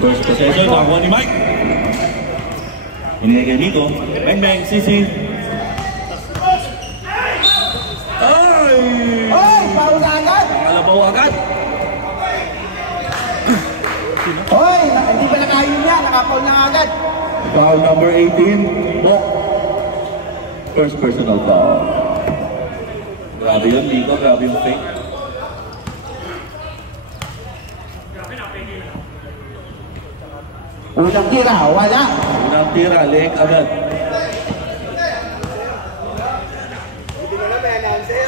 First possession, nakuha ni Mike. Inigay dito. Bang bang, Sisi. Ay! Oy! Foul na agad! Nakalabaw agad. Oy! Hindi ba nakahin niya? Nakapaul na agad. Foul number 18. Bok. First personal foul. Grabe yun, Nico. Grabe yung fake. Unang tira, wala. Unang tira, leg agad.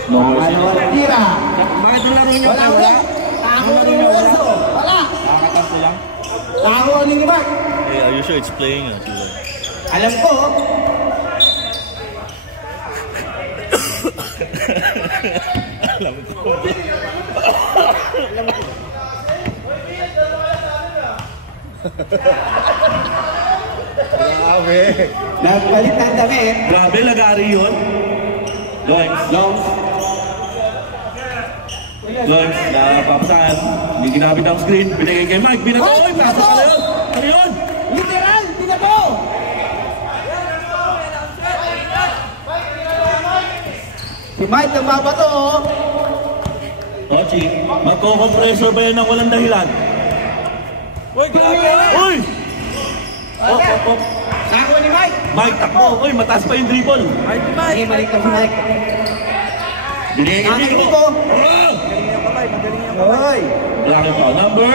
No mercy. Unang tira. Bakit ang laro niya? Wala, wala. Ako ni Lorenzo. Wala. Nakakatanto lang. Ako ni Mark. Hey, are you sure it's playing? Alam ko. Alam ko. Grabe. Nagpalit ng damit. Grabe, lagari yun. Longs. Napapasahan. Hindi ginamit ang screen. Binigay kay Mike. Binato. Oy, pasok ka na yun. Ano yun? Literal, binato. Si Mike ang babato. Ochi, magko-compressor ba yan ng walang dahilan? Uy, grabe! Uy! Oh. Ako ni Mike. Mike, takbo! Uy, mataas pa yung dribble! Mike, balik ka si Mike. Binigay kay Nico! Magaling yung kamay, magaling yung kamay. Laki pa. Number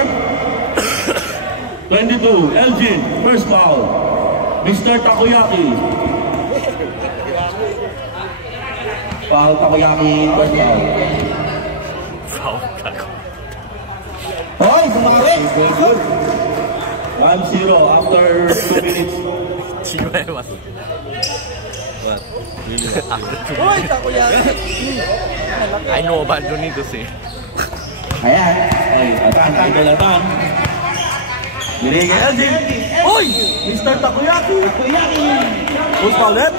22, Elgin. First foul. Mr. Takoyaki. Foul Takoyaki. First foul. Hoy, sumari. 1-0 after 2 minutes. What? Really? Hoy, takoyaki. I know but don't need to say. Ayan. Ay, atan. Binigay kay Elgin. Uy! Mr. Takoyaki. Takoyaki. Who's foul left?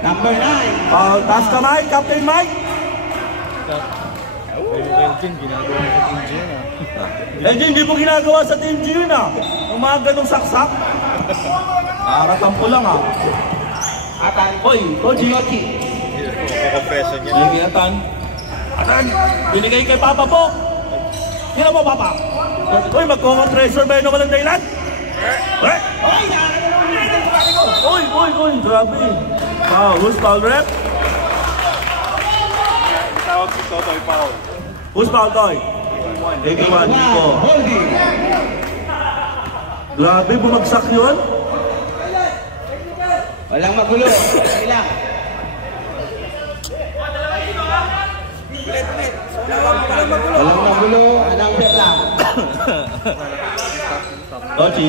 Number 9. Taas kamay, Captain Mike. Elgin, ginagawa mo sa Team G yun Elgin, hindi mo ginagawa sa Team G yun Yung mga ganong saksak. Nakatampo lang Atan. Hoy, Koji. Compression niya. Binigay Atan. Atan, binigay kay Papa po. Kina mo, Papa? Uy, magkong-treasure ba yun na walang dahilan? Uy, grabe. Wow, who's foul rep? Tawag si Totoy Paul. Who's foul, Toy? 81, Nico. Grabe, bumagsak yun. Walang magulo. Ilang. Walang magulo. Anong bet lang? Koji.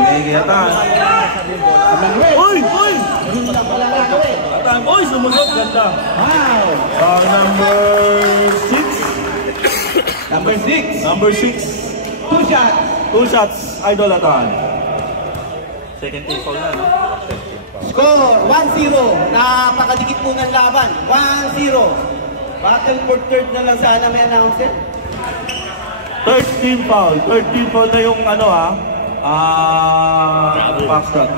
Binigay Atan. Uy! Atan, uy, sumunod. Ganda. Wow. Number 6. Number 6. 2 shots. 2 shots, Idol Atan. Second team foul na, no? Score 1-0. Napakadikit po ng laban. 1-0. Battle for third na lang sana may announcer. 13 foul. 13 foul na yung back shot.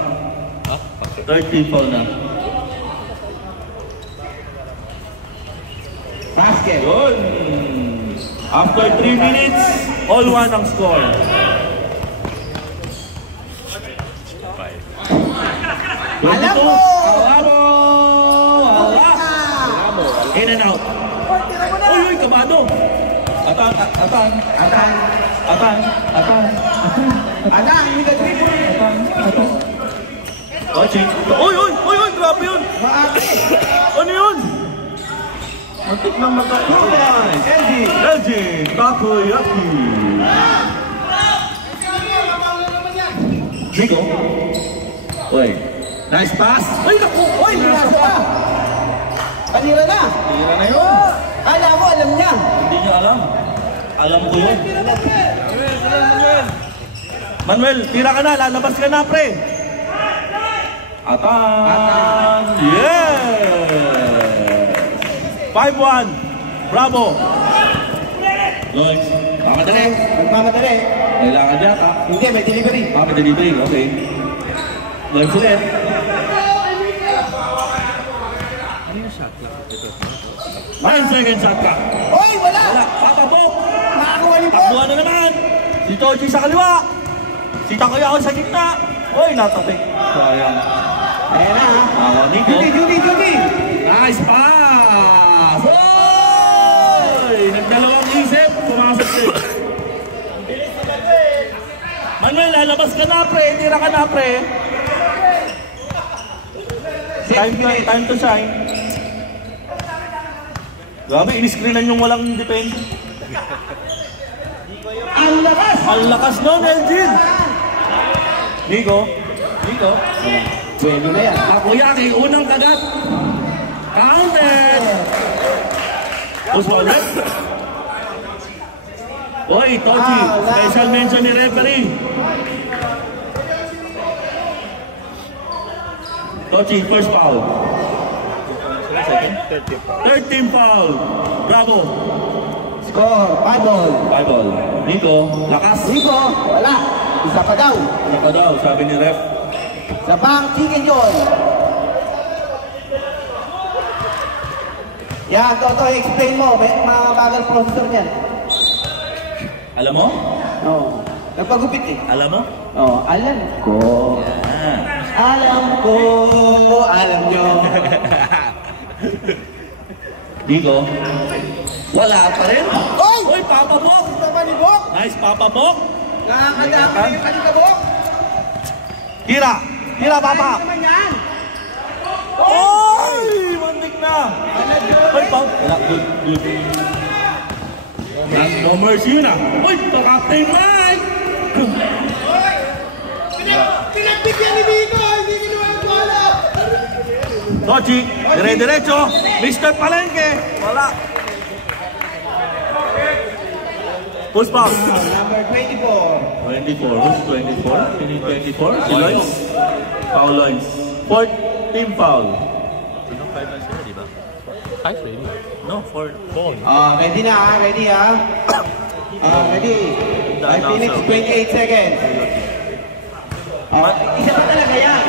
13 foul na. Basket. Yun. After 3 minutes, all one ang score. Alam mo! In and out. Uy, kabado. Atan. Alang, hindi ka dribble. Watching. Uy, grabe yun. Ano yun? Matik nang magkakulay. Elgin, Takoyaki. Nico. Uy, nice pass. Uy, naku! Uy, nasa pa! Panira na! Tira na yun. Kala mo, alam niya. Hindi niya alam. Alam ko yun. Manuel, tira ka na. Lalabas ka na, pre. Atan. Yes! 5-1. Bravo. Lloyd. Mamadali. Nagmamadali. Kailangan yata. Hindi, may delivery. May delivery, okay. Learn ulit. Ano yung shot clock ito? 9 seconds shot clock. Oy, wala! Wala, papabok. Nakakuha ni Bob. Takbuhan na naman. Si Toji sa kaliwa. Si Takoyao sa gitna. Oy, natapik. Sayang. Ayan na. Nico. Judy. Nice pass. Oy! Nagdalawang isip. Pumasok din. Manuel, lalabas ka na, pre. Tira ka na, pre. Time to shine. Grabe, in-screenan yung walang defense. Ang lakas! Ang lakas nun, Elgin! Nico. Pwede na yan. Takoyaki, unang kagat. Counted! Uswalet. Oy, Tochi. Special mention ni referee. Tochi, first foul. Second? Third team. 13 foul. Bravo. Score, 5 ball. 5 ball. Nico, lakas. Rico, wala. Isa pa daw. Nako daw, sabi ni ref. Sa pang Chicken Joy. Yan, Toto, explain mo. May mga bagal processor niyan. Alam mo? Oo. Nagpagupit eh. Alam mo? Oo, alam ko. Yan. Alam ko. Alam nyo. Nico. Wala pa rin. Oy! Oy, papabok. Ito ba ni Bok? Nice, papabok. Nakakadami na yung kanina, Bok. Tira, papa. Ayos naman yan. Oy! Mandik na! Oy, pao! Wala, good. No mercy yun ah! Oy! Captain Mike! Pinagbigyan ni Nico! Hindi kinuha ang bola! Tochi, dire-diretso! Mr. Palengke! Wala! Push foul! Number 24. 24. Who's 24? Sino yung 24? Si Loins? Paul Loins. Fourth team foul. Ano, 5 na sila, di ba? 5 ready? No, 4. Ready na ha? Ready ha? Ready. 5 minutes, 28 seconds. Isa pa talaga yan.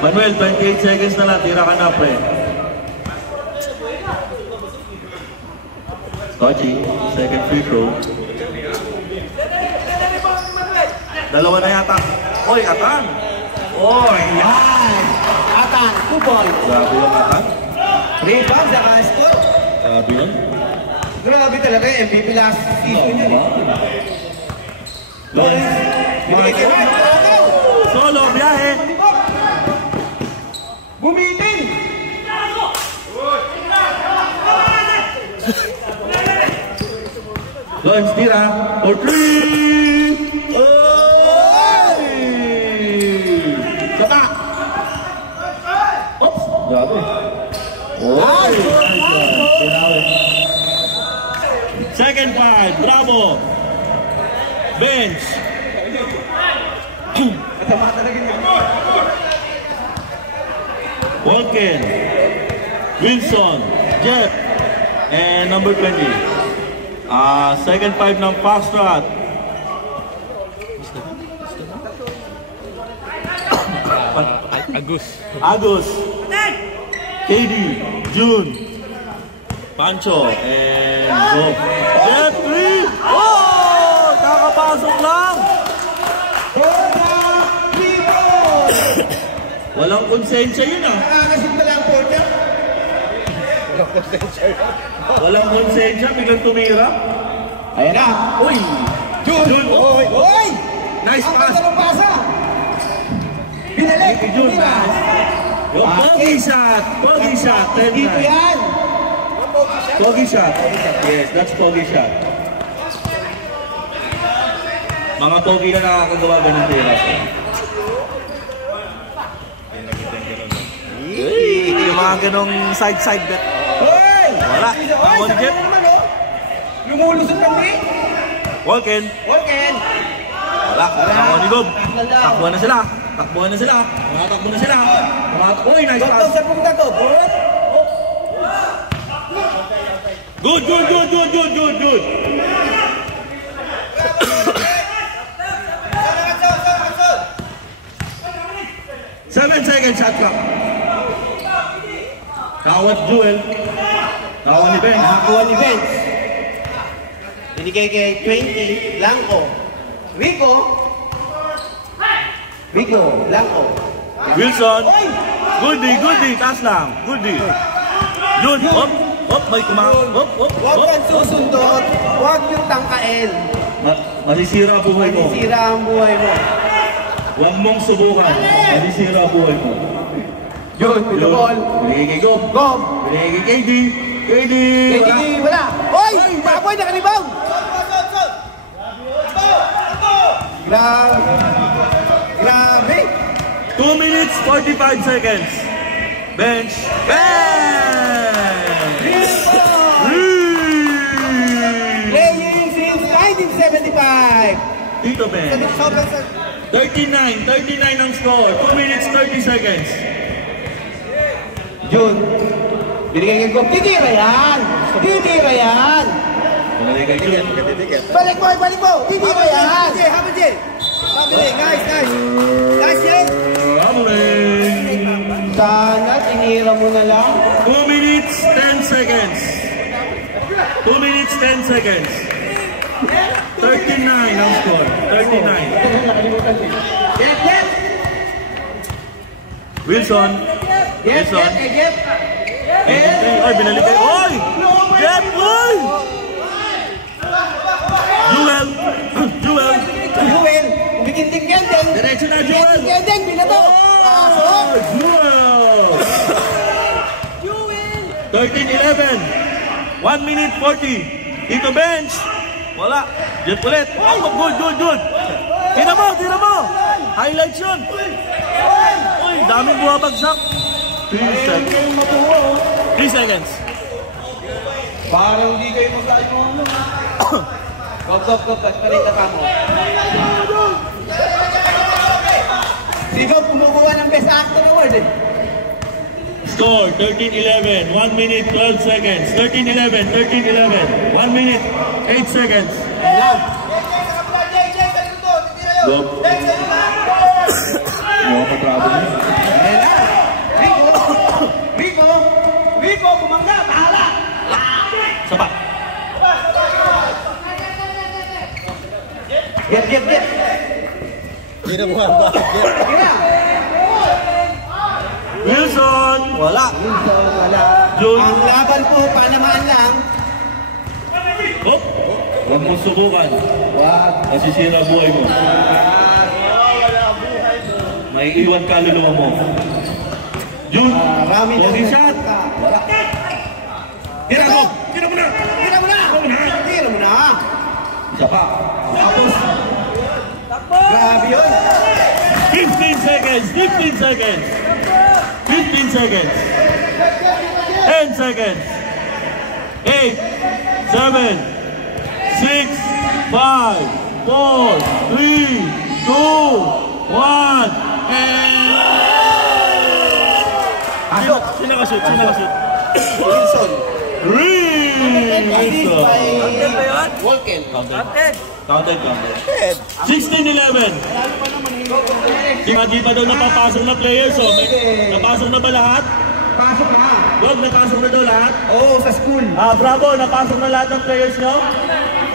Manuel, 28 seconds na lang. Tira ka na, pre. Tochi, second free throw. Dalawa na yata. Oy, Atan! Oy, Yan! Atan, 2 ball. grabe yung Atan. Rebound sa score. Grabe yun. Grabe talaga yung MVP last season yun. Solo, biyahe. Gumitin! Loins, tira. For 3! Oy! Kata! Oops! Grabe. Oy! Second five, bravo! Bench! Walken, Wilson, Jeff, and number 20. Second five ng Foxtrot. Agus, KD, June, Pancho, and Bob. Jeffrey! Oh! Kakapasok lang! Walang konsensya yun ah. Nakakasin pala ang porter. Walang konsensya, biglang tumira. Ayan na. Uy! June! Oy! Oy! Nice Ang pass! ganda ng pasa. Binalik. Thank you, June. Tumira. Yung pogi shot! Pogi shot! Dito yan. Pogi shot. Yes, that's pogi shot. Mga pogi na nakakagawa ganun tiras. Yung mga ganong side bet. Hoy! Wala. Ako ni Jeff. Lumulusot ng ring. Walken. Walken. Wala. Ako ni Gob. Takbuhan na sila. Takbuhan na sila. Tumatakbo na sila. Uy, nice Doktor pass. sa punta to. Good. 7 seconds shot clock. Kawat Jewel. Nakakuha ni Benz. Nakakuha ni Benz. Binigay kay 20, Langko. Rico, Langko. Wilson. Good D. Taas lang. Good D. Yun. Hop. May kumakain. Hop. Huwag kang susundot. Huwag yung tangkain. Masisira buhay mo. Masisira ang buhay mo. Huwag mong subukan. Masisira buhay mo. Yun, pinabol. Binigay kay Gob. Binigay kay KD. Wala. Oy! Baboy, nakalibaw! Grabe! 2 minutes 45 seconds. Bench. Playing since 1975. Dito, Ben. 39 ang score. 2 minutes 30 seconds. Jun. Binigay kay Gob. Titira yan! Binigay kay Jun. Balik mo! Titira yan! Habang Jay! Nice! Nice, Jay! Sana, tinira mo na lang. 2 minutes 10 seconds. 2 minutes 10 seconds. 39 ang score. 39. Get! Wilson. Get! Ay, binalik. Oy! Get! Oy! Jewel! Umikinding-kending! Diretso na, Jewel! Kending! Binato! Pasok! Jewel! 13-11. 1 minute 40. Dito bench. Wala. Jet ulit. Oh, good. Tira mo. Highlights yun. Uy, daming buwabagsak. 3 seconds. Parang di kayo mag-ano. Gop. Palita ka mo. Sigaw, kumukuha ng Best Actor Award eh. Score 13-11. 1 minute 12 seconds. 13-11. 1 minute 8 seconds. Gop. Rico, kumangga, bahala! Sapat. Get! Hindi na bumaba. Wilson. Wala. Jun. Ang laban po, panamaan lang. Hop. Huwag mong subukan. Nasisira buhay mo. May iwan kaluluwa mo. Jun. Bogey shot. Wala. Tira mo na. Isa pa. Tapos. Grabe yun. 15 seconds. 10 seconds. 8, 7, 6, 5, 4, 3, 2, 1, and... Sino ka-shoot? Wilson. Wilson. Walken. Counted. 16-11. Si Magi pa daw napapasok na players, oh. Napasok na ba lahat? Pasok na. Dog, napasok na daw lahat? Oo, sa school. Bravo, napasok na lahat ng players nyo?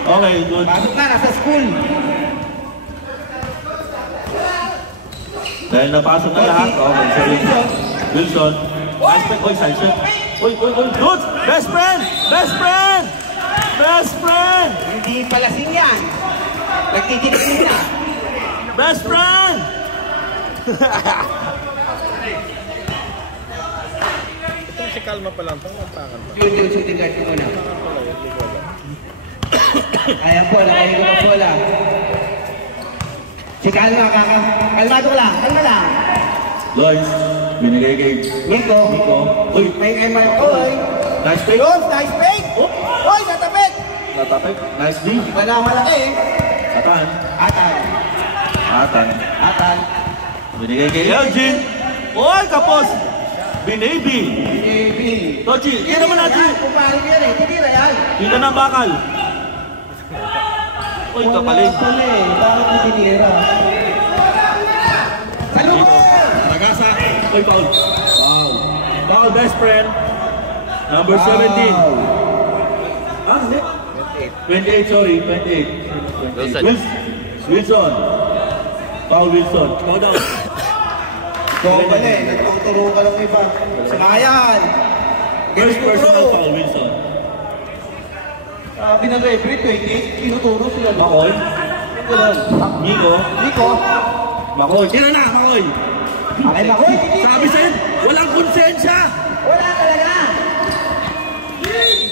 Okay, good. Pasok na, nasa school. Dahil napasok na lahat, okay, sorry. Wilson. Nice pick. Oy, side shot. Oy, good! Best friend! Hindi palasing yan. Nagtitinig na. Best friend! Itong si Kalma pa lang, pangatakan pa. Yun, shooting guard ko muna. Ayan po, nakahigo na po lang. Si Kalma, kalmado lang. Lois, binigay kay Nico. Uy, May oy. nice pick. Nice pick. Oy, natapik. Nice D. Iba na malaki eh. Atan. Binigay kay Elgin. Oy, kapos. Binaby. Tochi, tira mo na, Chi. Kumpare ko yan eh. Titira yan. Kita na bakal. Uy, kapaling. Bakit mo tinira? Salubong! Nagasa. Oy, foul. Foul. Foul, best friend. Number 17. Ah, hindi. 28, sorry. 28. Wilson. Wilson. Foul, Wilson. Foul down. Ikaw pala eh, nagtuturo ka lang iba. Samayan! First personal foul, Wilson. Sabi ng referee, 28, tinuturo sila. Makoy. Nico. Makoy. Sino na, Makoy? Ay, Makoy! Sabi sa'yo, walang konsensya. Wala talaga!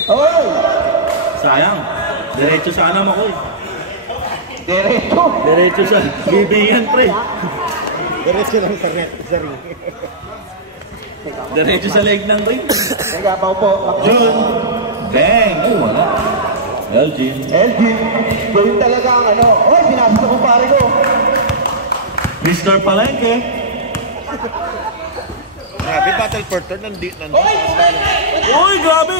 Oh! Sayang. Diretso sana, Makoy. Diretso! Diretso sa bibingan, pre. Diretso lang sa ring. Diretso sa leg ng ring. Teka, po. Jun. Bang. Oh, wala. Elgin. Gawin talaga ang ano. Oy, pinasa ko pare ko. Mr. Palengke. Grabe, battle for turn nandito. Uy, grabe.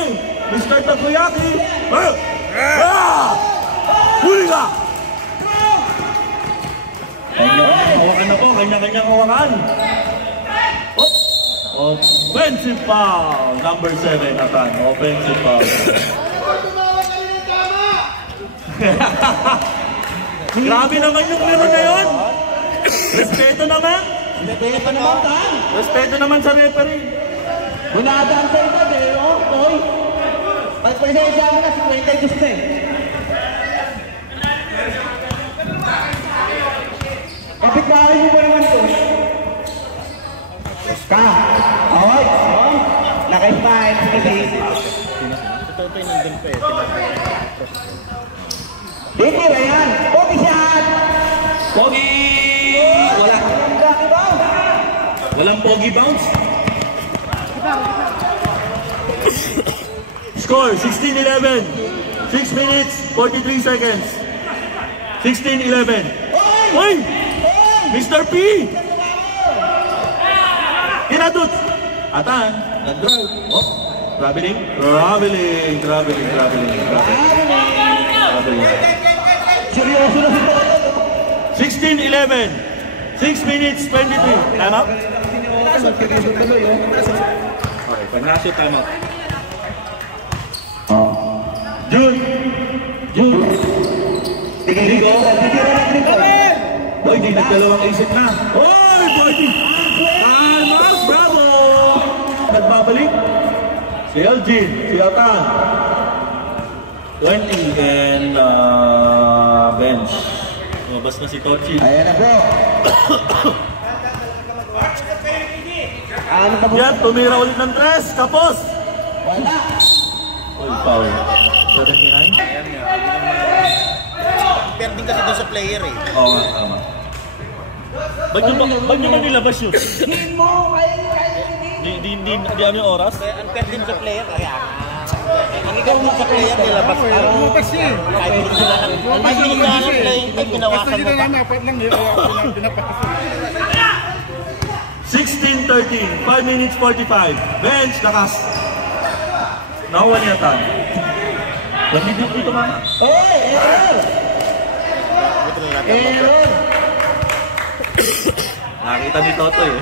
Mr. Takoyaki. Huli ka. Hawakan na po. Kanya-kanyang hawakan. Offensive foul. Number 7, Atan. Offensive foul. Grabe naman yung laro na yun. Respeto naman. Respeto naman sa referee. Bunada ang sa'yo eh, oh, boy. Pagpasensya mo na, 50 gusto eh. Kapit bahay mo ba naman to? Ka! Okay, oh. Naka-smile, kasi. Ito yung nandun pa eh. Titira yan! Pogi shot! Pogi! Wala. Walang pogi bounce. Score, 16-11. 6 minutes, 43 seconds. 16-11. Uy! Mr. P! Kinadut! Atan, nag-drive. Oh, traveling. seryoso na si Toto. 16-11. 6 minutes, 23. Time out? Seryoso tuloy, oh. Okay, pag na-shoot, time out. Jun! Digo! Boy, di nagdalawang isip na. Oy, boy! Time out, bravo! Nagbabalik. Si Elgin, si Atan. 20 and bench. Lumabas na si Tochi. Ayan na po. Ano pa po? Yan, tumira ulit ng 3. Kapos! Wala. Uy, foul. 79? Perding kasi doon sa player eh. Oo nga, tama. Ba't nyo ba nilabas yun? Hindi mo, Di ano yung oras? Ang perding sa player kaya. Ang ikaw mo sa player nilabas. Ang kasi. kahit hindi sila ng playing time, pinawasan mo pa. Dapat lang pinapasok. 16-13, 5 minutes 45. Bench, lakas. Nakuha niya tan. Lamig dito man. Oy, error! Error! Nakita ni Toto eh.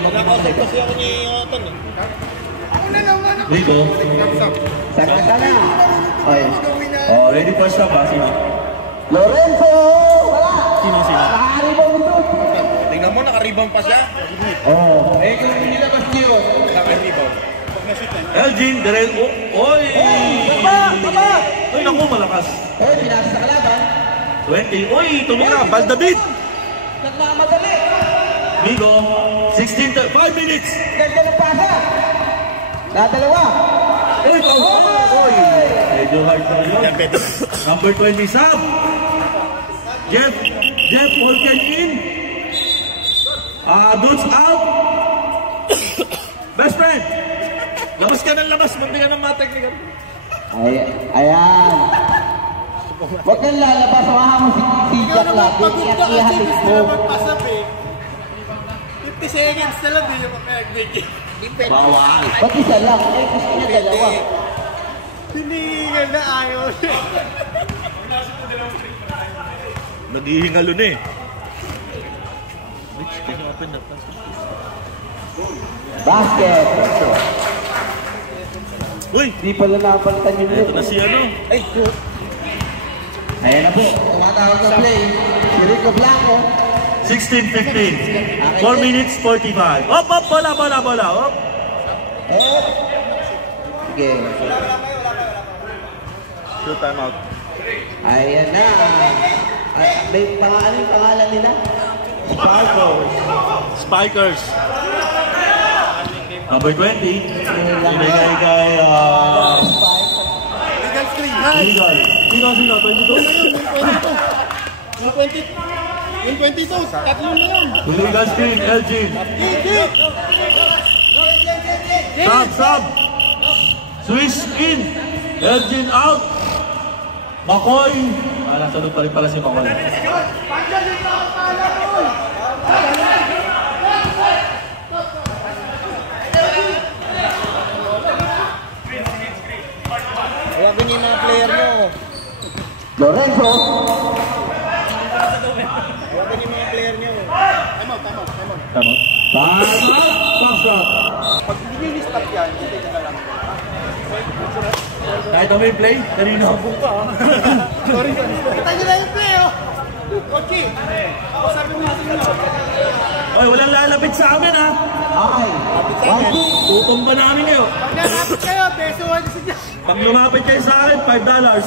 Nakausap kasi ako ni Oton eh. Dito. Sagad ka na. Oy. Oh, ready for stop ha? Sino? Lorenzo! Wala! Sino? Nakaharibang ito. Tingnan mo, naka-rebound pa siya. Oh. Eh, kung nilabas niyo. Naka-rebound. Elgin, Darrell. Oy! Tama! Uy, naku, malakas. Oy, pinasa sa kalaban. 20. Uy, tumira. Baldabit. Nagmamadali. Migo. 16, 5 minutes. Ganda ng pasa. Nadalawa. Uy, Uy! Medyo hard na yun. Number 20, Sam. Jeff Holken in. Dudes out. Best friend. Labas ka ng labas. Munti ka ng mga technical. Ayan. Huwag kang lalabas. Hawahan mo si Jack lagi. Iyahatid mo. 50 seconds na lang din yung pag-bigay. Bawal. Ba't isa lang? Eh, gusto niya dalawa. Hinihingal na ayaw. Naghihingalo na eh. open the pass. Basket. Uy! Di pala napalitan yun. Ito na si ano? Ay, ayan na po. Tumatawag sa play. Si Rico Blanco. 16-15. 4 minutes 45. Op, op, bola. Op. Sige. Shoot time out. Ayan na. May pangalan nila? Spikers. Number 20. Binigay kay... Legal screen. Legal. Sino? 22? Yung 22, tatlo na yun. Legal screen, Elgin. Sub. Swish in. Elgin out. Makoy. Nasa loob pa rin pala si Makoy. Huwagin yung mga player mo. Lorenzo. Huwagin yung mga player nyo. Tama. Tama. Box shot. Pag hindi ni-stop yan, hindi ka na lang. Kahit ako may play, kanina ako pa. Sorry. Kita nyo na yung play, oh. Kochi. Sabi mo natin yun. Oy, walang lalapit sa amin, ha? Okay. Tutumba namin kayo. Pag nalapit kayo, peso 1 sa dyan. Pag lumapit kayo sa akin, $5.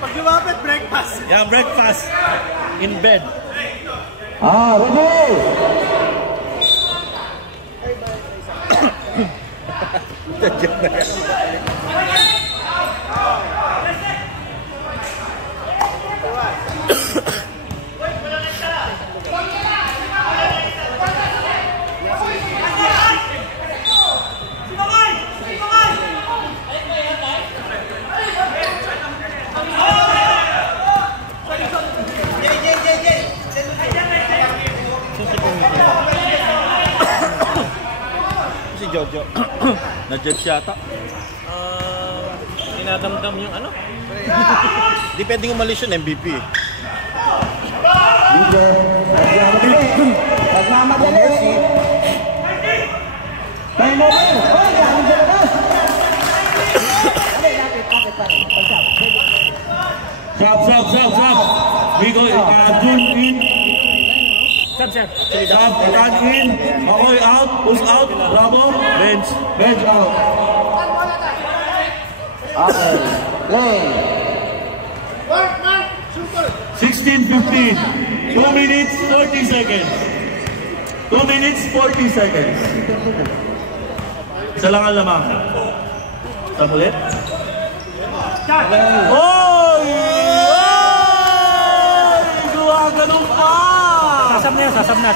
Pag lumapit, breakfast. Yeah, breakfast. In bed. Ready. Si Jojo. Na-jet yata. Tinadamdam yung ano? Di pwedeng umalis yun, MVP. Pagmamadali. Tayo mo. Sub. Rico, Jun in. Sub. Sub, run in. Makoy out. Push out. Bravo. Bench out. Okay. Play. 16-15. 2 minutes 40 seconds. 2 minutes 40 seconds. Isa lang ang lamang. Saan ulit? Oy! Ganun pa! Sasab na.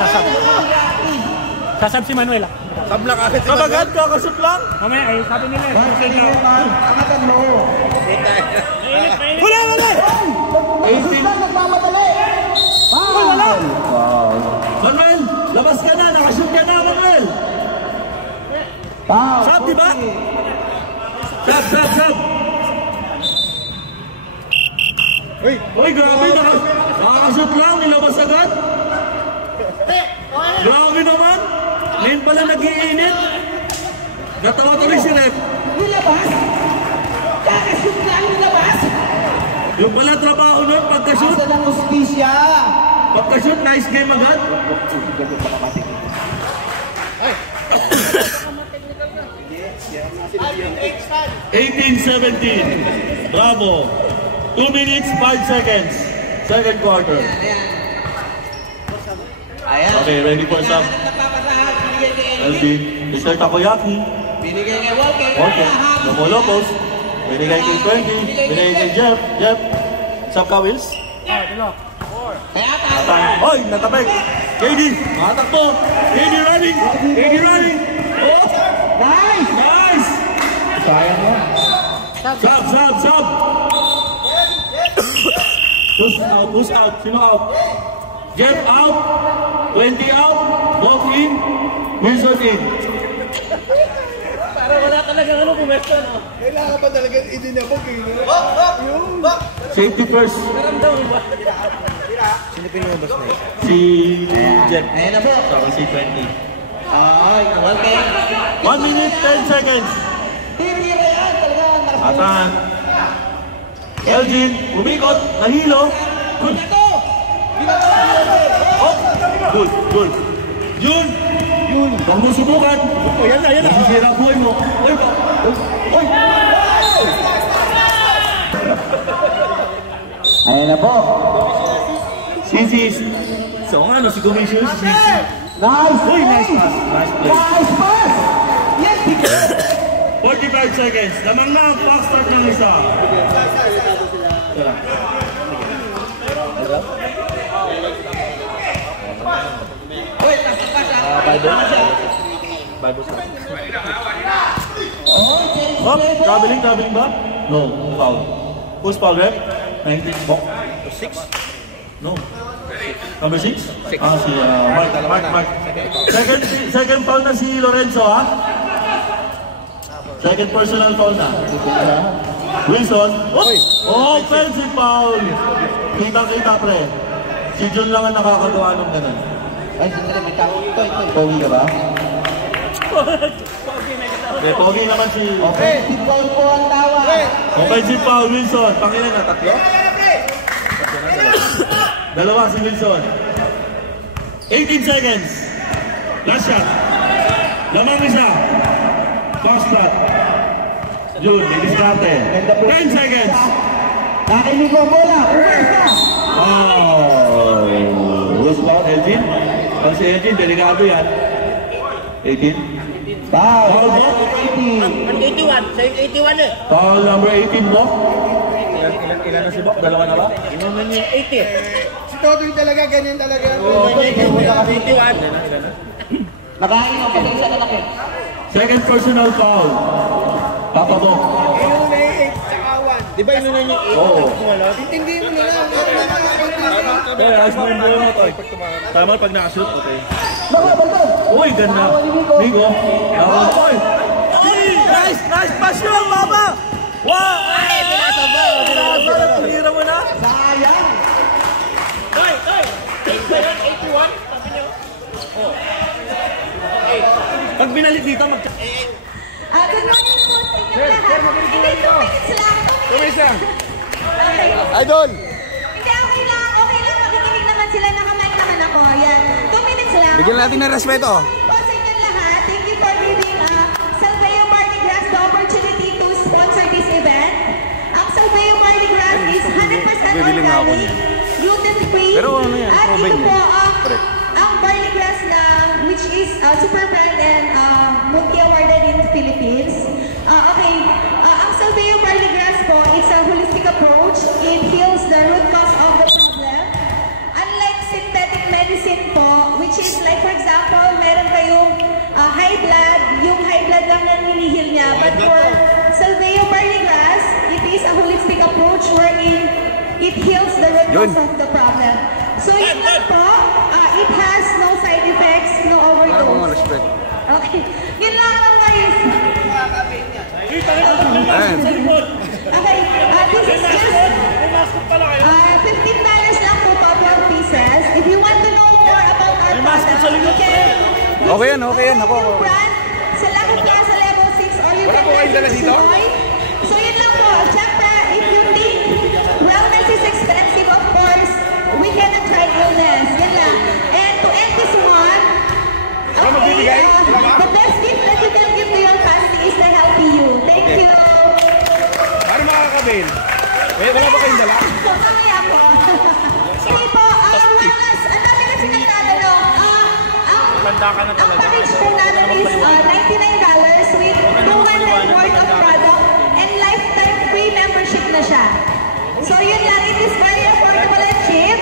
Sasab si Manuel. Sablak agad si Kabagad ka, kasut lang. Mamaya, ay sabi nila. Angatan mo. Wala! 18. Nagmamadali. Wala! Manuel, labas ka na. Nakashoot ka na, Manuel. Sab, diba? Sab. Uy, grabe. Nakakashoot lang. Nilabas agad. Grabe naman. Ngayon pala nag-iinit. Natawa tuloy si Rep. Nilabas? Kakashoot lang nilabas? Yung pala trabaho nun, pagka-shoot. Asa ng hustisya? Pagka-shoot, nice game agad. 18-17. Bravo. 2 minutes, 5 seconds. Second quarter. Ayan. Okay, ready for some. LB. Mr. Takoyaki. Binigay kay Walker. Okay. Lomolopos. Binigay kay 20. Binigay kay Jeff. Sub ka, Wills? Kaya tayo. Oy, natabek. KD. Matakbo. KD running. Oh. Nice. Sayang mo. Sub. Push out. Sino out? Jeff out. 20 out. Walk in. Wilson in. Para wala ka talagang ano pumesto, no? Kailangan pa talaga idinabog eh. Safety first. Naramdaman ba? Sino pinumabas na yun? Si Jet. Ayan na po. Saka si 20. Ay, okay. 1 minute, 10 seconds. Tira yan, talaga. Atahan. Elgin, umikot, nahilo. Good. Oh, good, good. Yun. Huwag mo subukan. Oh, yan na. Nasisira buhay mo. Oy, oy. Ayan na po. Sisis. So nga, no, si Commission. Nice. Uy, nice pass. Nice play. Nice pass. Yes, 45 seconds. Lamang na ang clock start ng isa. Oh, traveling ba? No, foul. Who's foul, rep? 19. Oh. 6? No. Number 6? Ah, si Mark. Second foul na si Lorenzo, ha? Second personal foul na. Wilson. Oh, offensive foul. Kita, pre. Si John lang ang nakakagawa ng ganun. Ay, sandali, may tao. Ito. Pogi ka ba? Okay, pogi naman si... Offensive foul po ang tawa. Offensive foul, Wilson. Pangilan na, tatlo? Dalawa si Wilson. 18 seconds. Last shot. Lamang isa. Box shot. June, i-discarte. 10 seconds. Nakinig ko bola. Puwersa. Oh. Who's foul, Elgin? Ang si Elgin, delikado yan. 18. Foul. Foul mo? 81. Sa 81 eh. Foul number 18 mo? Ilan na si Bok? Dalawa na ba? Ilan na niya 80 eh. Si Totoy talaga, ganyan talaga. Nakain mo, pasensya ka lang eh. Second personal foul. Papa Bok. Yung na 8 tsaka 1. Di ba yun na niya 8? Oo. Intindi mo nila. Kaya, ayos mo yung buhay mo, Toy. Tama pag nakashoot, okay. Baka, baka. Uy, ganda. Nico. Oy! Nice pass yun, Mama! Wow! Ay, pinasaba! Pinira mo na? Sayang. Toy! 8 ba yun? 81? Sabi niyo? Oo. Pag binalik dito, good morning po sa inyo lahat. Hindi, 2 minutes lang. 2 minutes lang. Okay. Idol! Hindi, okay lang. Makikinig naman sila. Nakamic naman ako. Yan. 2 minutes lang. Bigyan natin ng respeto. Po sa inyo lahat. Thank you for giving Salveo Mardi Gras the opportunity to sponsor this event. Ang Salveo Mardi Gras is 100% organic, gluten-free. Pero ano yan? At Proven ito po yan. ang Mardi Gras na which is super brand and multi-awarded in the Philippines. Ang Salveo Mardi Gras po is a holistic approach. It heals the root cause of the problem. Unlike synthetic medicine po, which is like for example, meron kayong high blood, yung high blood lang na hinihil niya. But for Salveo Mardi Gras, it is a holistic approach wherein it heals the root cause of the problem. So yun lang po, it has no side effects, no overdose. Okay, yun lang guys. Okay, this is just $15 lang po, 12 pieces. If you want to know more about our product, you can Okay yan. Ako. brand sa lahat kaya sa level 6 or you can visit Sunoy. So yun lang po. Siyempre, if you think wellness is expensive, of course, we cannot try illness. Yun lang. And to end this one, okay, the best gift that you can give to your family is the healthy you. Thank you. Paano makakabin? Wala ba kayong dala? Mamaya po. Sige po, wellness. Ang dami kasi nagtatanong. Ang package po natin is $99 with 200 worth of product and lifetime free membership na siya. So yun lang, it is very affordable and cheap.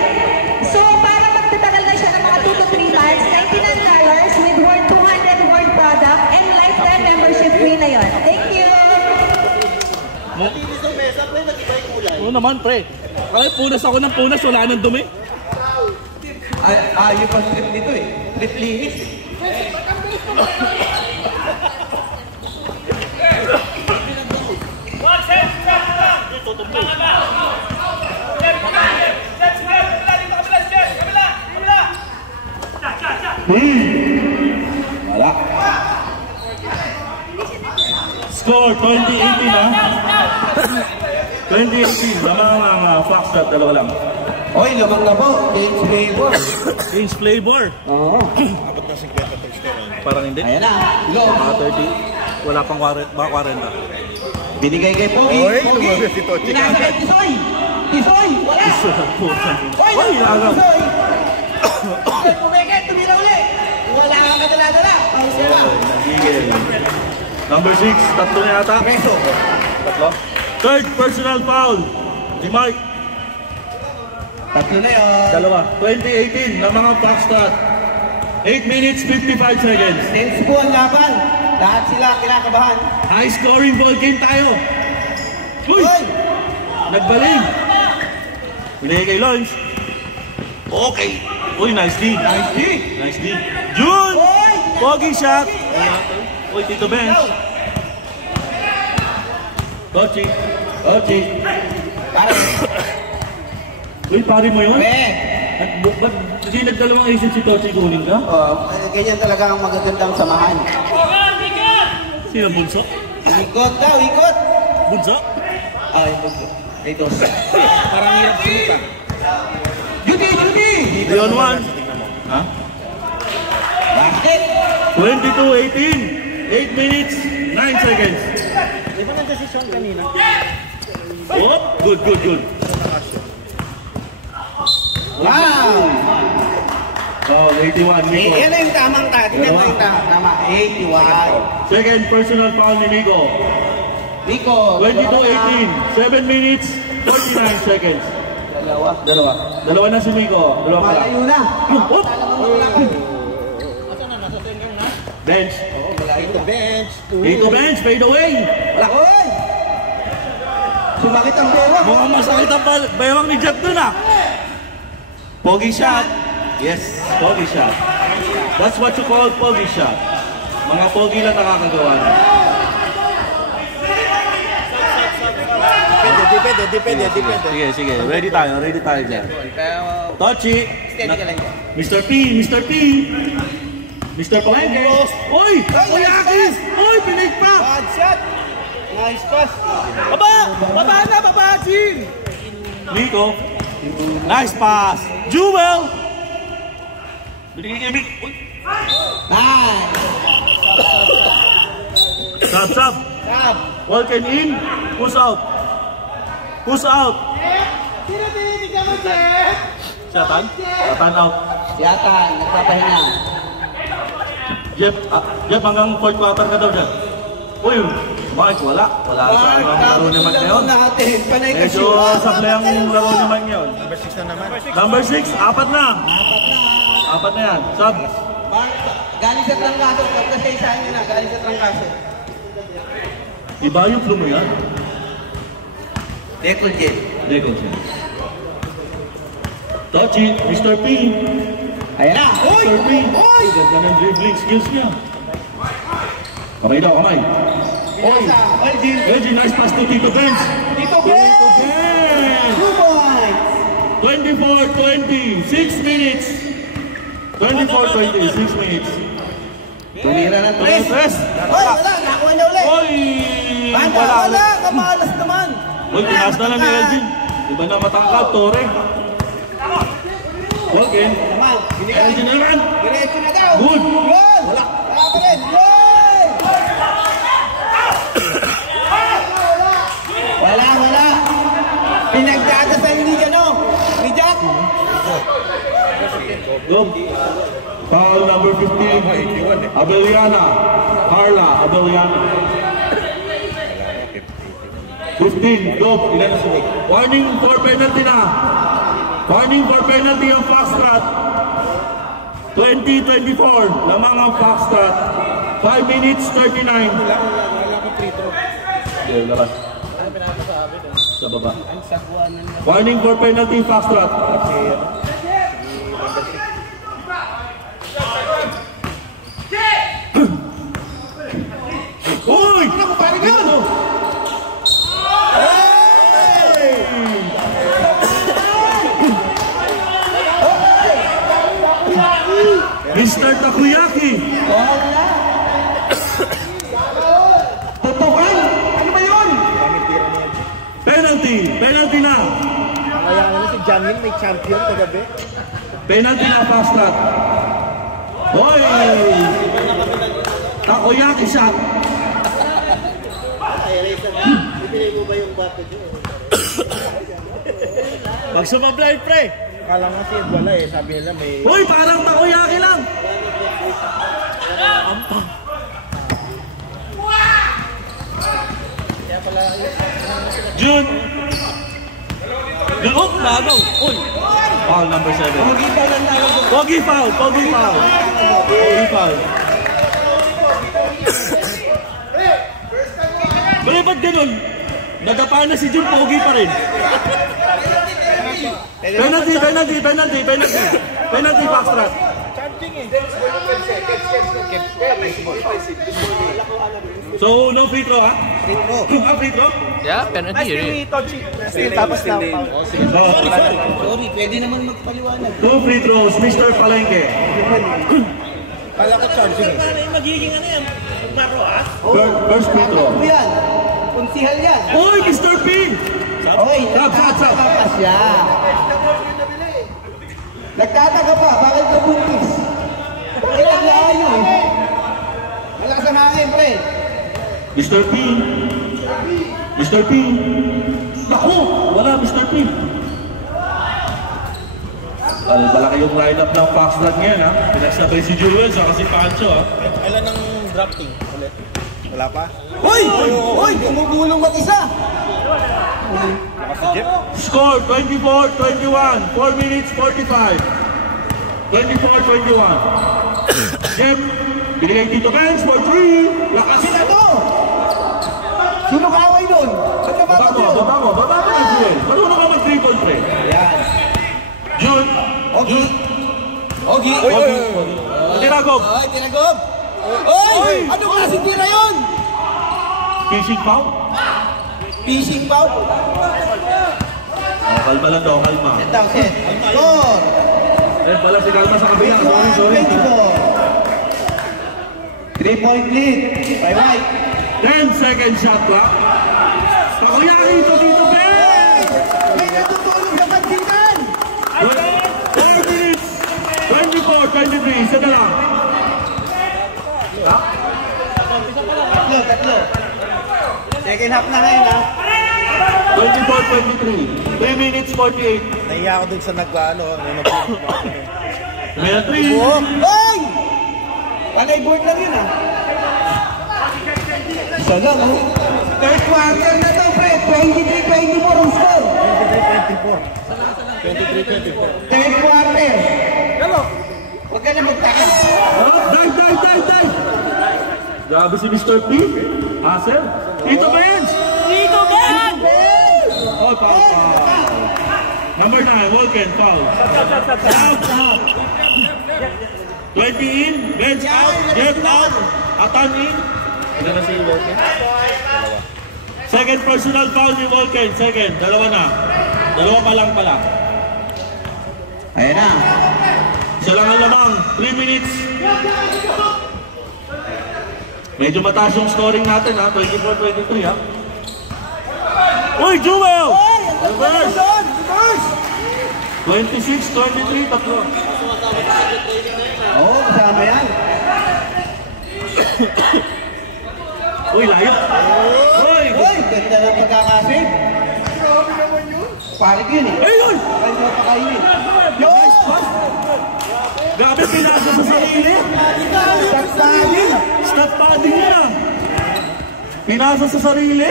So para magtatagal na siya ng mga 2 to 3 months, $99 with worth 200 worth product and lifetime membership free na yun. Thank you! Oo naman, pre. Kaya punas ako ng punas, wala nang dumi. Yung pa-strip dito eh. Strip lihis. tumbo. Wala. Score 2018 ha. 2018. Mga Foxtrot, dalawa lang. Oy, lamang na po. James Flavor. James Flavor. Oo. Abot na 50 per score. Parang hindi. Ayan na. Go. Mga 30. Wala pang 40. Binigay kay Pogi. Oy, Pogi. lumabas si Tochi Pinasa kay agad. Tisoy. Tisoy. Wala. Oy, lagaw. Tisoy. Pumikit. Tumira uli. Wala kang kadala-dala. Pang sila. Nagigil. Number 6. Tatlo na yata. Preso. Tatlo. Third personal foul. Si Mike. Tatlo na yun. Dalawa. 2018 na mga Foxtrot. 8 minutes 55 seconds. Tense po ang laban. Lahat sila kinakabahan. High scoring ball game tayo. Uy! Oy! Nagbaling. Binigay kay Lawrence. Okay. Uy, nice D. Nice D. Nice D. June! Oy! Pogi shot. Uy, Tito Bench. Tochi. Tochi. Pare. Uy, pare mo yun? Pre. At ba't hindi nagdalawang isip si Tochi kunin ka? Oh, ganyan talaga ang magagandang samahan. Sino bunso? Ikot daw, ikot. Bunso? Ay, bunso. Ito. Parang hirap sumuta. Judy, Judy! Leon 1. Ha? Basket! 22-18. 8 minutes, 9 seconds. Di ba nag-desisyon kanina? Oh, good, good, good. Wow! Oh, 81, Nico. Yan na yung tamang tingnan mo yung tama. 81. Second personal foul ni Nico. Nico. 22-18. 7 minutes, 49 seconds. Dalawa. Dalawa. Dalawa na si Nico. Dalawa pala. Malayo na. Oh! Bench. Ito bench. Dito bench, fade away. Wala. Oy! Sumakit ang bewang. Mukhang masakit ang bayawang ni Jack dun ah. Pogi shot. Yes, pogi shot. That's what you call pogi shot. Mga pogi lang nakakagawa na. Depende. Sige, sige. Ready tayo dyan. Tochi. Mr. P, Mr. P. Mr. Palengke. Oy! Oyakis! Oy, pinig pa! Bad shot. Nice pass. Baba na, baba, Jim! Nico. Nice pass. Jewel! Binigay kay Mick. Uy! Nice. Sub, sub. Walken in. Push out. Push out. Sino tinitignan mo, Jeff? Shatan? Shatan out. Yata, nagpapahinga. Jeff, Jeff hanggang fourth quarter ka daw dyan. Uy, Mike, wala. Wala sa laro ni Mike ngayon. Natin, panay ka Medyo sablay ang laro ni Mike ngayon. Number 6 na naman. Number 6, apat na. Apat na yan. Sub. Galing sa trangkaso, pagkasaysahin nyo na, galing sa trangkaso. Iba yung clue mo yan. Dekol J. Dekol siya. Tochi, Mr. P. Ayan na. Mr. P. Oy! Ganda ng dribbling skills niya. Kamay daw, kamay. Oy! Oy, Jim. Reggie, nice pass to Tito Benz. Tito Ben! Benz! 2 points! 24-20, 6 minutes. 24-20, 6 minutes. Tumira ng tres. Tres. Oy, wala. Nakuha niya ulit. Oy! Wala. Kamalas naman. Uy, tinaas na lang ni Reggie. Iba na matangkad, Tore. Walken. Naman. Reggie naman. Diretso na daw. Good. Yun. Wala pa rin. Yun. Wala. Pinagdadasal ni ni Jack. Good. Foul number 15. Abeliana. Carla Abeliana. 15. Good. Warning for penalty na. Warning for penalty of Foxtrot. 20-24. Lamang ang Foxtrot. 5 minutes 39. Labas. Sa baba. Warning for penalty Foxtrot. Uy! Mr. Takoyaki. Wala. Tutukan. Ano ba yun? Penalty. Penalty na. Kaya nga si Jamin may champion kagabi. Penalty na, fast track. Hoy! Takoyaki shot. Ibigay mo ba yung bato dyan? Pag sumablay, pre. Kala nga si Ed wala eh. Sabi nila may... Hoy, parang takoyaki lang. June. Up, nagaw. Uy. Foul number 7. Pogi pa lang tayo. Pogi foul, Pogi foul. Pogi foul. Pero ba't ganun? Nadapa na si June, Pogi pa rin. Penalty, penalty, penalty, penalty. Penalty, fast track. So, no free throw, ha? Free throw. Free throw? Yeah, penalty rin. Tapos na. Sorry, pwede naman magpaliwanag. 2 free throws, Mr. Palengke. Kala ko charging. Magiging ano yan? Maroas? First free throw. Ano yan? Kunsihal yan. Oy, Mr. P! Oy, Stop. nagtataka pa siya. Nagtataka pa, bakit ka buntis? Bakit naglayo eh? Malakas ang hangin, pre. Mr. P. Mr. P. Naku! Wala, Mr. P. Malaki yung lineup ng Foxtrot ngayon, ha? Pinagsabay si Jewel, saka si Pancho, ha? Kailan ng drafting ulit? Wala pa? Hoy! Hoy! Gumugulong mag-isa! Score, 24-21. 4 minutes, 45. 24-21. Jeff, binigay dito Benz for 3. Lakas! Sino to? Sino kaway doon? Ba't ka Baba mo, baba mo, baba mo na Jewel. Marunong ka mag-triple, pre. Yan. June. Ogi. Ogi. Tinagog. Ay, tinagog. Oy! Ano klaseng tira yun? Fishing foul. Fishing foul. Oh, kalma lang daw, kalma. Set down, set. Score. Eh, pala si Kalma sa kabila. Sorry. 3-point lead. By White. 10-second shot clock. Takoyaki ito dito, Ben! May natutulog na pansinan. 4 minutes. 24-23. Isa na lang. Tatlo. Second half na ngayon, ha? 24-23. 3 minutes 48. Nahiya ako dun sa nagbaano. May 3. Hoy! Panay board lang yun, ha? Isa lang, ha? Third quarter na to, pre. 23-24 ang score. 23-24. Third quarter. Hello? Huwag ka na magtaka. Dive! Grabe si Mr. P. Hassel. Tito Benz! Dito, Ben! Oh, foul. Number 9, Vulcan, foul. Foul. 20 in, Benz out, Jeff out, Atan in. Ilan na si Vulcan? Second personal foul ni Vulcan. Second, dalawa na. Dalawa pa lang pala. Ayan na. Isa lang ang lamang, 3 minutes. Medyo mataas yung scoring natin, ha? 24-23, ha? Uy, Jewel! Reverse! 26-23, tatlo. Oo, kasama yan. Uy, layo! Uy! Uy, ganda ng pagkakasave. Parig yun, eh. Ay, uy! Kanya pa kayo, eh. Nice pass! Grabe, pinasa sa sarili! Stop padding. Stop padding niya! Pinasa sa sarili!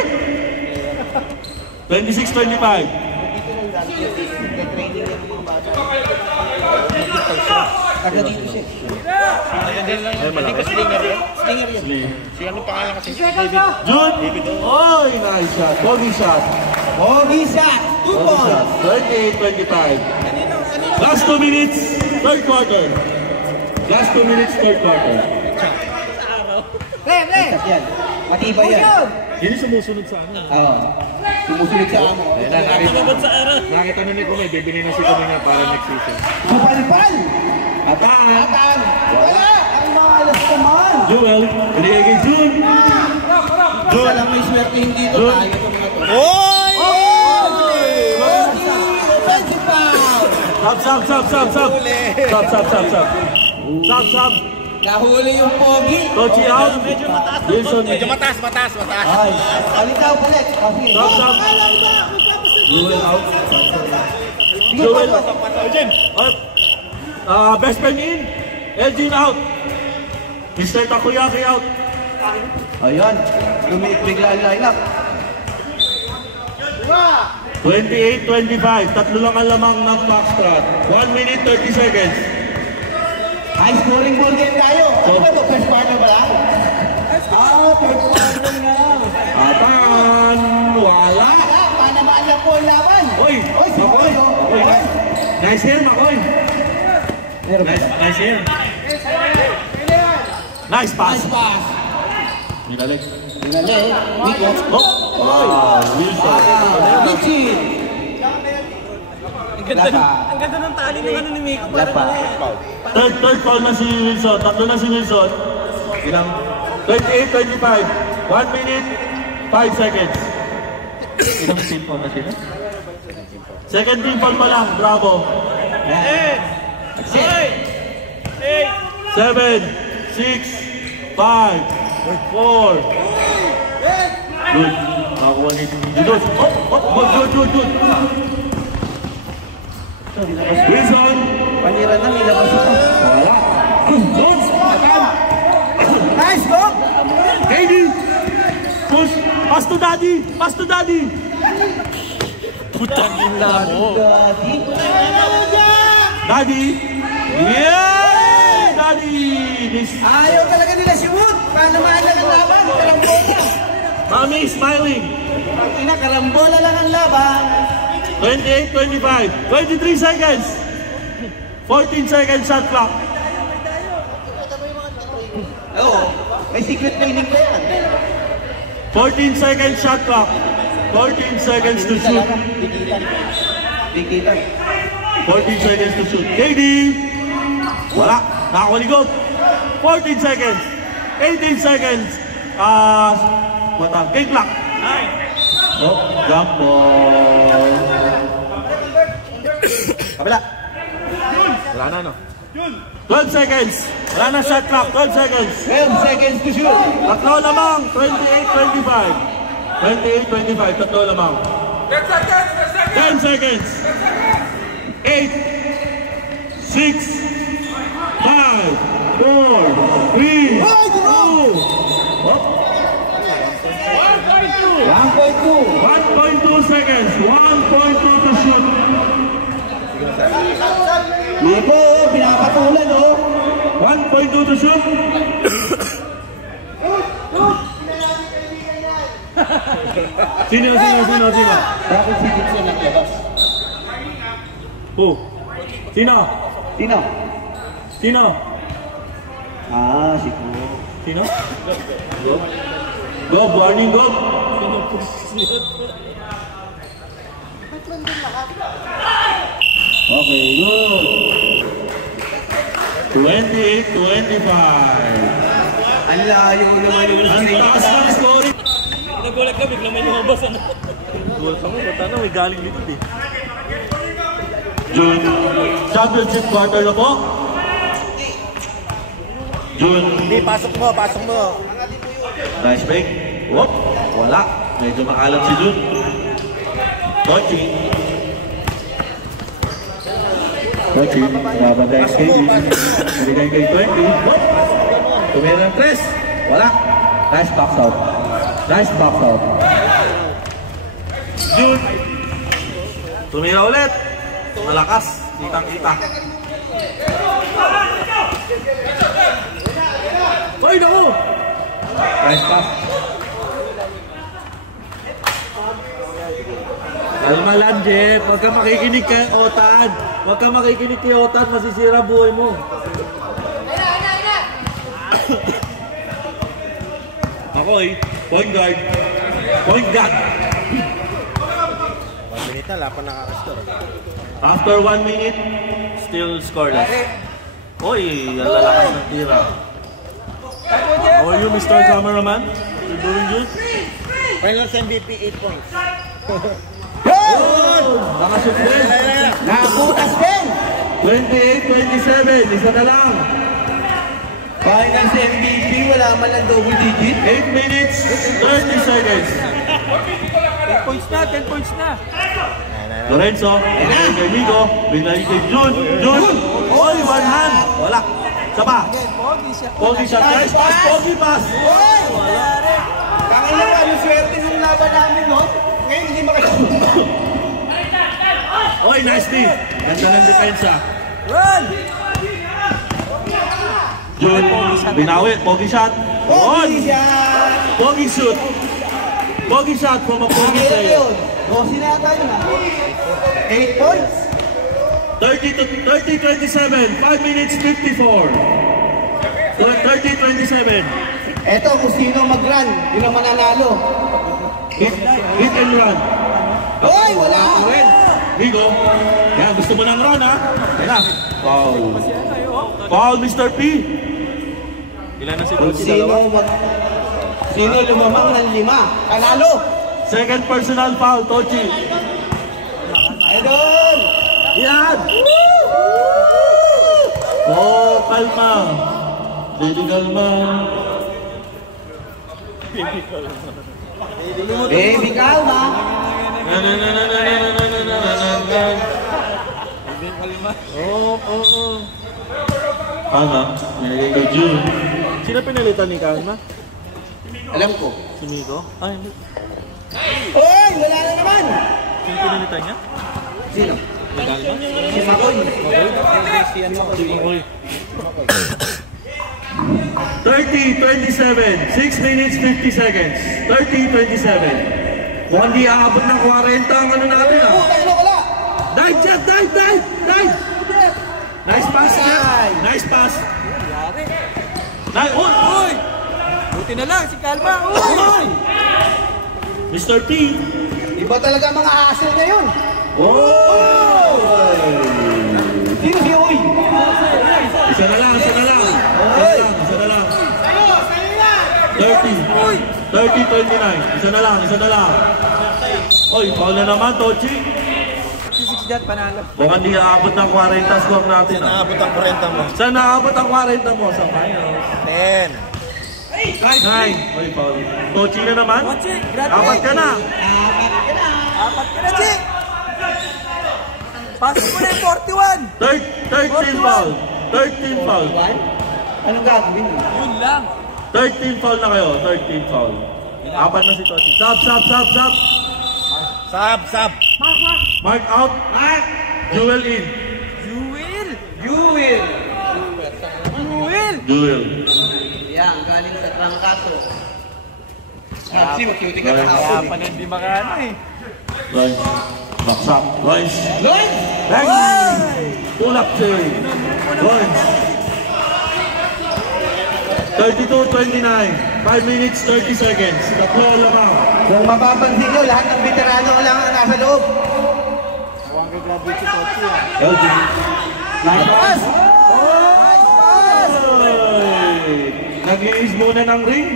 26-25. Taga dito siya. Hindi ka slinger yan? Slinger yan. Si ano pangalan kasi? David. June! Oy, nice shot. Bogey shot. Bogey shot. 2 points. 28-25. Last 2 minutes, third quarter. Last 2 minutes, third quarter. Pre! Yan. Matibay yan. Yun yung sumusunod sa ano. Oo. Sumusunod sa amo. Ayun na, nakita na ni Kumay, bibili na si Kumay na para next season. Kapalpal! Ataan! Wala! Ang mga alas naman! Joel, binigay kay Jun. Isa lang may swerte hindi dito Jun. tayo sa mga to. Oy! Offensive foul! Sub. Nahuli yung pogi. Coach out. Wilson. Medyo mataas. Ay, palitaw palit. Okay. Sub. Joel out. Joel. Best friend in. Elgin out. Mr. Takoyaki out. Ayan. Bigla ang lineup. 28-25. Tatlo lang ang lamang ng backstrap. 1 minute 30 seconds. High scoring ball game tayo. Ano ba ito? First quarter ba lang? Third quarter na. Ataan. Wala. Panamaan na po ang laban. Oy. Makoy. Oy. Nice hair, Makoy. Nice hair. Nice pass. Nice pass. Minalik. Tingnan Oh. Wilson. Mitchell. Ang ganda ng tali ng ano ni Miko. Third foul na si Wilson. Tatlo na si Wilson. Ilang? 28-25. 1 minute 5 seconds. Ilang team foul na sila? Second team foul pa lang. Bravo. 7, 6, 5, 4. Good. Nakakuha ni Judos. Good. Wilson. Panira na nilabas ito. Wala. Dots. Nice go! KD. Push. Pass to daddy. Putang ina mo. Daddy. Yeah! Daddy. Ayaw talaga nila si Wood. Panamaan lang ang laban. Karambola. Mommy is smiling. Pag karambola lang ang laban. 28-25. 23 seconds. 14 seconds shot clock. Oo. May secret training pa yan. 14 seconds shot clock. 14 seconds to shoot. Dikitan. 14 seconds to shoot. KD. Wala. Nakakuligod. 14 seconds. 18 seconds. Game clock. Oh, jump ball. Kabila. Wala na, no? 12 seconds. Wala na shot clock. 12 seconds. 12 seconds to shoot. Tatlo lamang. 28-25. 28-25. Tatlo lamang. 10 seconds. 8, 6, 5, 4, 3, 2. 1.2 seconds. 1.2 to shoot. Miko, pinapatulan o. 1.2 to shoot. Sino? Bakit si Gibson naglabas? Who? Sino? Sino? Si Ko. Sino? Gob, warning Gob. Okay, good. 28-25. Ang layo naman yung Ang taas ng scoring. Nagulat ka, biglang may lumabas, ano? Nagulat ako, punta na, may galing dito, eh. June, championship quarter na po. June. Hindi, pasok mo. Nice break. Whoop, wala. Medyo makalat si June. Kochi, nabagay kay KD. Nabigay kay 20. Whoop. Tumira ng 3. Wala. Nice box out. June. Tumira ulit. Malakas. Kitang-kita. Ay, naku! Nice pass. Kalma lang, Jeff. Huwag ka makikinig kay Otan. Masisira buhay mo. Ako Point guard. Point guard. 1 minute na, lapan nakakascore. After 1 minute, still scoreless. Oy, ang lalakas ng tira. How are you, Mr. Cameraman? You're doing good? Finals MVP 8 points. Nakashoot din. Nabutas din. 28-27, isa na lang. Finals MVP, wala man ng double digit. 8 minutes, 30 seconds. 10 points na, 10 points na. Lorenzo, kay Nico, binalik kay Jun. Oy, one hand. Wala. Saba. Pogi shot. Nice pass, Pogi pass. Kaya nga, ano swerte ng laban namin, no? Ngayon, hindi makashoot. Oy, nice D. Ganda ng depensa. Run! Jun, binawi. Pogi shot. On. Pogi shoot. Pogi shot from a Pogi Okay lang player. yun. 12 na yata yun, ha? 8 points. 30-27, 5 minutes 54. 30-27. Eto, kung sino mag-run, yun ang mananalo. Hit and run. Hoy, wala! Nico, yan, gusto mo ng run, ha? Yan na. Foul. Foul, Mr. P. Ilan na si Kung Coach? sino lumamang ng 5, panalo! Second personal foul, Tochi. Idol! Yan! Oh, kalma. Baby kalma. Baby, kalma! Oh. Kalma, nilagay ko June. Sino pinalitan ni Kalma? Alam ko. Si Nico? Ay, hindi. Hoy, wala na naman! Sino pinalitan niya? Sino? Kalma? Si Makoy. Si Makoy. 30-27, 6 minutes 50 seconds. 30-27. Kung hindi aabot ng 40 ang ano natin, ha? Putang ina, wala! Dive, Jeff! Dive! Nice pass, Jeff! Nice pass! Nice! Uy! Buti na lang si Kalma. Uy! Mr. T! Iba talaga mga hassle ngayon. Oh! Sino si Uy? Isa na lang. 30-29. Isa na lang. Oy, foul na naman, Tochi. Si Dad panalo. Kung hindi aabot ng 40 score natin, ha? Naabot ang 40 mo. Saan naabot ang 40 mo? Sa finals. 10. 9. Oy, foul. Tochi na naman. Tochi, grabe. Apat ka na. Apat ka na, Chi! Pasok mo na yung 41! 13 foul. 13 foul. Anong gagawin? Yun lang. 13 foul na kayo. 13 foul. Apat na si Tochi. Sub. Mark out. Jewel in. Jewel. Yan, galing sa trangkaso. Sabi, mag-cutie ka na Kaya ako. pa na hindi makaano eh. Lunch. Box up. Lunch. Lloyd! Bang! Pull up chain. Lunch. 32-29. 5 minutes 30 seconds. Tatlo lamang. Kung mapapansin nyo, lahat ng veterano lang ang nasa loob. Mukhang gagraduate si Tochi ah. LG. Nice pass! Nag-iis muna ng ring.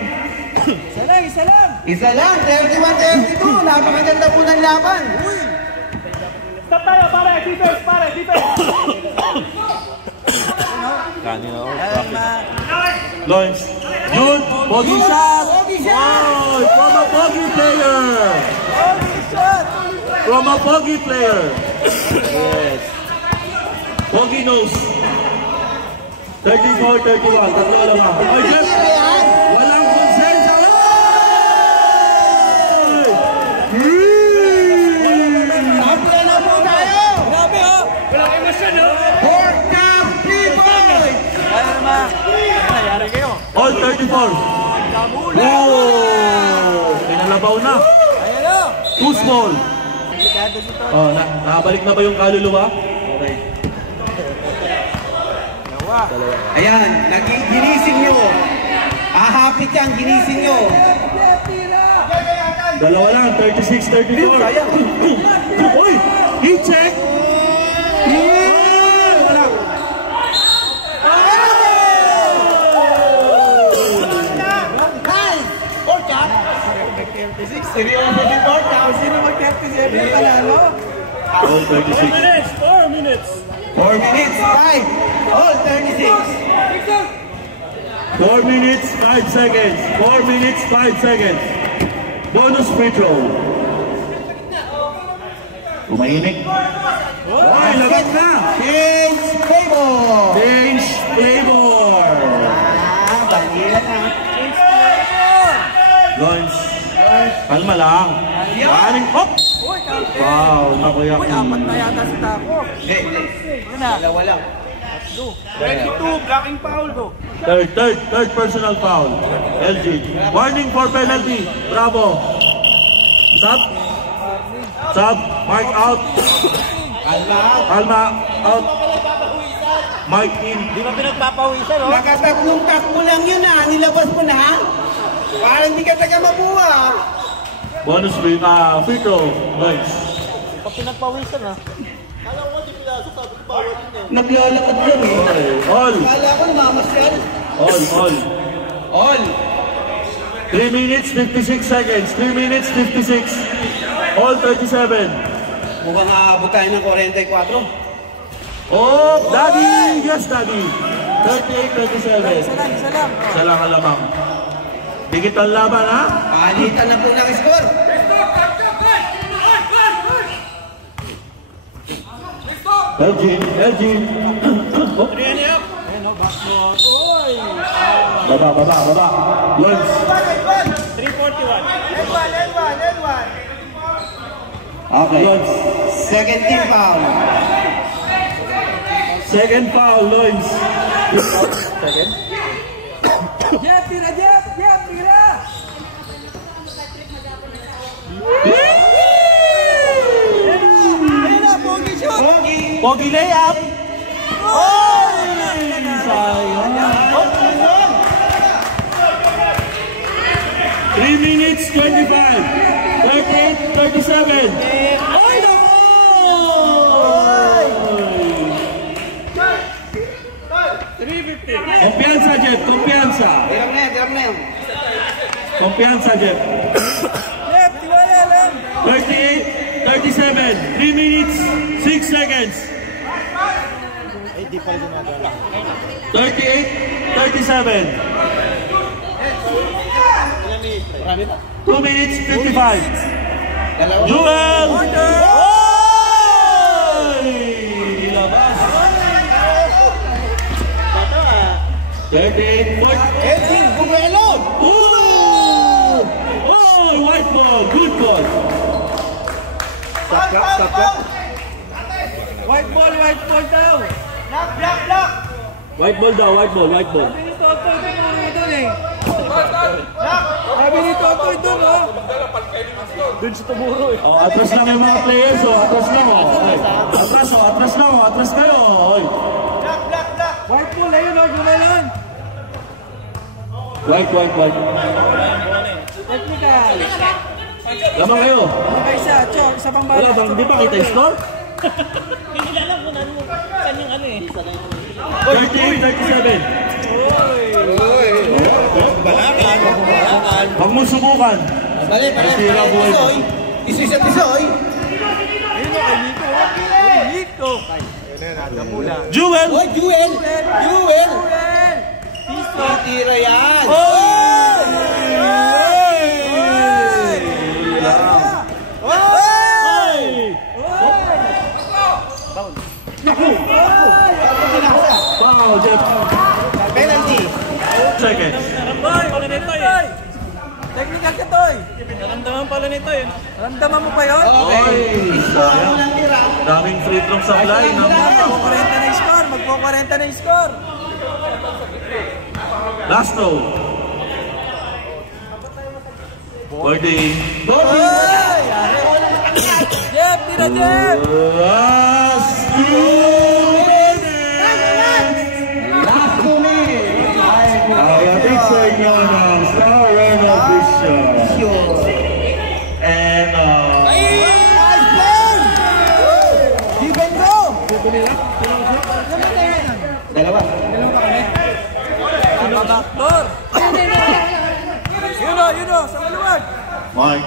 Isa lang, 31-32. Napakaganda po ng laban. Stop tayo, pare! Defense! Kanina ako. Launch. June. Pogi shot. Oh, from a Pogi player. Yes. Pogi knows. 34-31. Tatlo lamang. Ay, Jeff. Walang konsensya. Tapos na po tayo! Grabe oh! Walang emosyon, no? Fourth down, 3 points! Kaya naman. Ano nangyari kayo? All 34. Oh! Pinalabaw na. Ayan o! Too small. Delikado si Tochi. Oh, nakabalik na ba yung kaluluwa? Okay. Dalawa. Ayan, ginising nyo. Ahapit yan, ginising nyo. Dalawa lang, 36-34. Uy! I-check! Wala. Seryoso si Porta. Sino mag-37 panalo? All 36. 4 minutes. 4 minutes, 5. All 36. 4 minutes, 5 seconds. 4 minutes, 5 seconds. Bonus free throw. Umainik. Ay, lagat na! Change flavor. Change flavor. Bangilan na. Lons. Kalma lang. Maring hop! Wow, nakuya. Uy, apat na yata si Taco. Yun na. Dalawa lang. 22, blocking foul go. Third personal foul. LG. Warning for penalty. Bravo. Stop. Stop. Mark out. Alma out. Mark in. Di ba pinagpapawisan, no? Nakatatlong takbo lang yun ha. Nilabas mo na. Para hindi ka taga mabuha. Bonus free throw. Nice. Pag pinagpawisan, ha? Naglalakad lang eh. All. Kala ko namamasyal. All. All. 3 minutes, 56 seconds. 3 minutes, 56. All 37. Mukhang aabot tayo ng 44. Oh, Daddy! Yes, Daddy! 38-37. Isa lang. Isa lang ang lamang. Dikit ang laban, ha? Palitan na po ng score. Elgin. Oh. Baba. Lons. 341. N1. Okay. Lons. Second team foul. Second foul, Lons. Second. Jeff, tira! Pogi layup. Oh! Sayang. 3 minutes, 25. 38-37. Oh, no! Kumpiyansa, Jeff. Kumpiyansa. Dirang na yan. Kumpiyansa, Jeff. Jeff, tiwala lang. 38-37. 3 minutes, 6 seconds. 38-37. 2 minutes, 55. Joel! Ilabas. 38. Elgin Bumelo. Oh, white ball. Good ball. Stop. White ball daw. White ball daw, white ball. Sabi ni Totoy doon, oh. Doon si Tumuro, eh. Oh, atras lang yung mga players, oh. Atras lang, oh. Atras lang, oh. Atras kayo, oh. White ball, ayun, oh. Jumelon. White. Technical. Lamang kayo. Okay, isa pang bala. Wala bang, di ba kita yung score? Hindi alam kung saan yung ano, eh. 38-37. Huwag mo subukan. Bali. Nasira buhay mo. Tisoy. Ayun, oh, kay Nico. Jewel! Oy, Jewel. Piso. Tira yan. Wow, Jeff. Penalty. Seconds. Technical ka, Toy. Naramdaman pala nito, eh. Naramdaman mo pa yun? Oy, sayang. Daming free throw supply. Magpo-40 na yung score. Last throw. 40. Jeff, tira Jeff. Last 2 minutes. Last 2 minutes. Ayan, sa inyo ng star run of this show. Lord! Yun o, sa maluwag! Mark.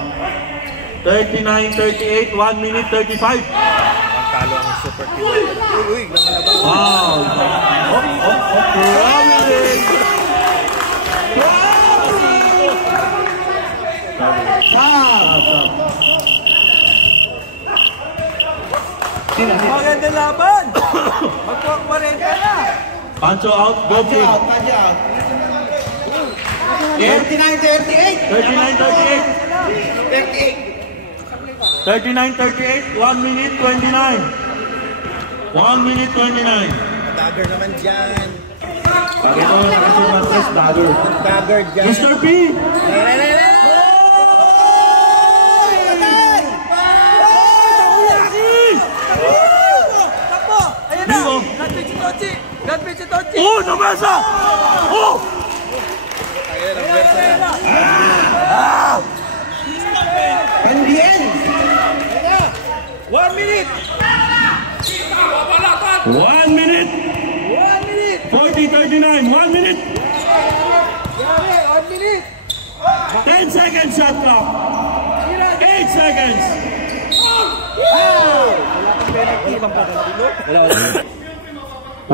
39-38, 1 minute 35. Ang talo ang super team. Uy, nakalabas. Wow! Traveling! Magandang laban! Magpapakwarenta na! Pancho out, go king. 39-38. 39-38, 1 minute 29. 1 minute 29. Dagger naman dyan. Bakit ako nakasip ng stress dagger? Dagger dyan. Mr. P! Ayun na! Gunpage si Tochi! Oh, nabasa! Oh! Ayun, ang pwersa yan. Pandian. 1 minute! 1 minute! 1 minute! 40-39, 1 minute! 1 minute! 10 seconds shot clock! 8 seconds!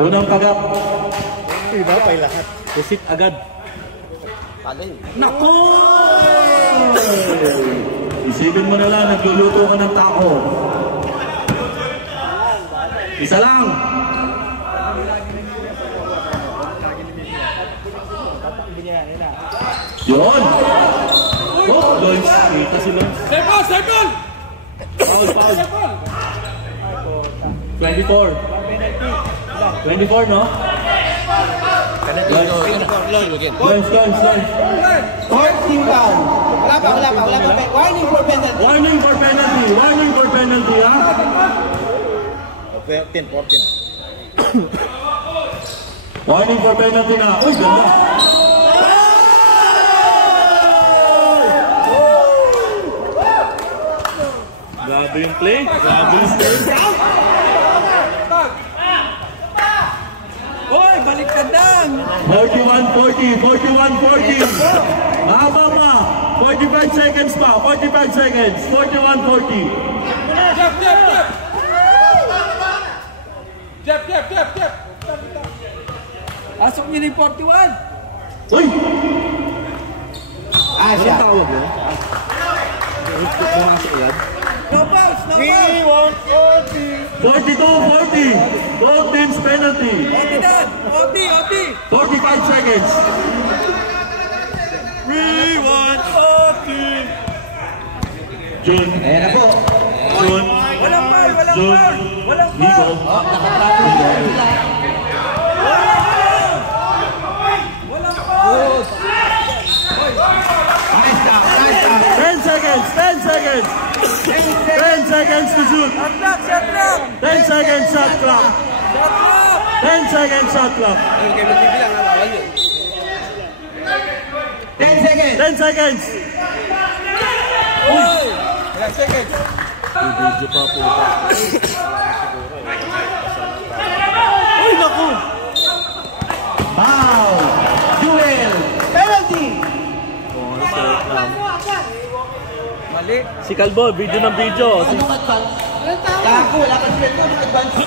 Unang pagap. Iba pa yung lahat. Pusit agad. Naku! Isipin mo na lang, nagluluto ka ng taco. Isa lang. Yun. Oh, Lois. Kita si Lois. Second! Foul. 24. 24, no? Lois. Fourth team foul. Wala pa. Warning for penalty. Warning for penalty, ha? 14. Warning for penalty na. Uy, ganda. Grabe yung play. Grabe yung play. Hoy, baliktadang! 41-40. Mahaba pa. 45 seconds pa. 45 seconds. 41-40. Jeff! Asok niyo ng 41! Uy! Asya. No fouls! 42-40. Both teams penalty. OT! 45 seconds. June. Ayan na po. June. Walang foul! Nico. Nice stop. 10 seconds. 10 seconds to shoot. Shot clock! 10 seconds shot clock. 10 seconds shot clock. 10 seconds. 10 seconds. Ilang seconds? Uy, naku. Foul. Duel. Penalty. Mali. Si Calvo, video ng video. Gago, wala pa sweldo. Advance.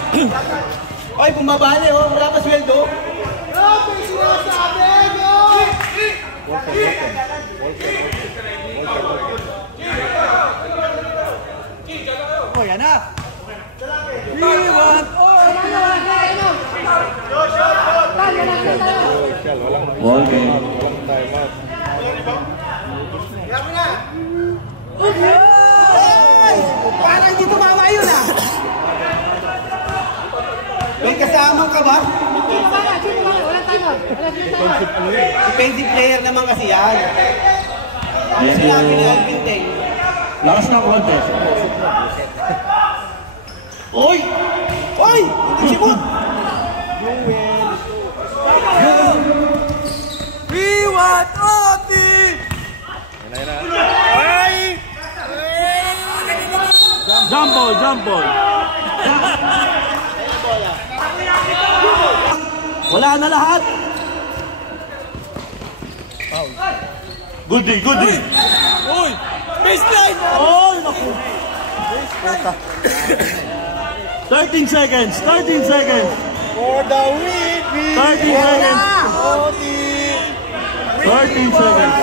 Oy, bumabali oh. Wala pa sweldo. Oh, yan na. We want all. Ball game. Ay! Parang hindi tumawa yun ah. May kasama ka ba? Defensive player naman kasi yan. Sinabi ni Alvin Teng. Lakas na contest. Oy! Oy! Hindi simot! We want OT! Jump ball. Wala na lahat. Good day, good day. Uy! Baseline! Oh, naku. 13 seconds, 13 seconds. For the win! 13 seconds. 13 seconds.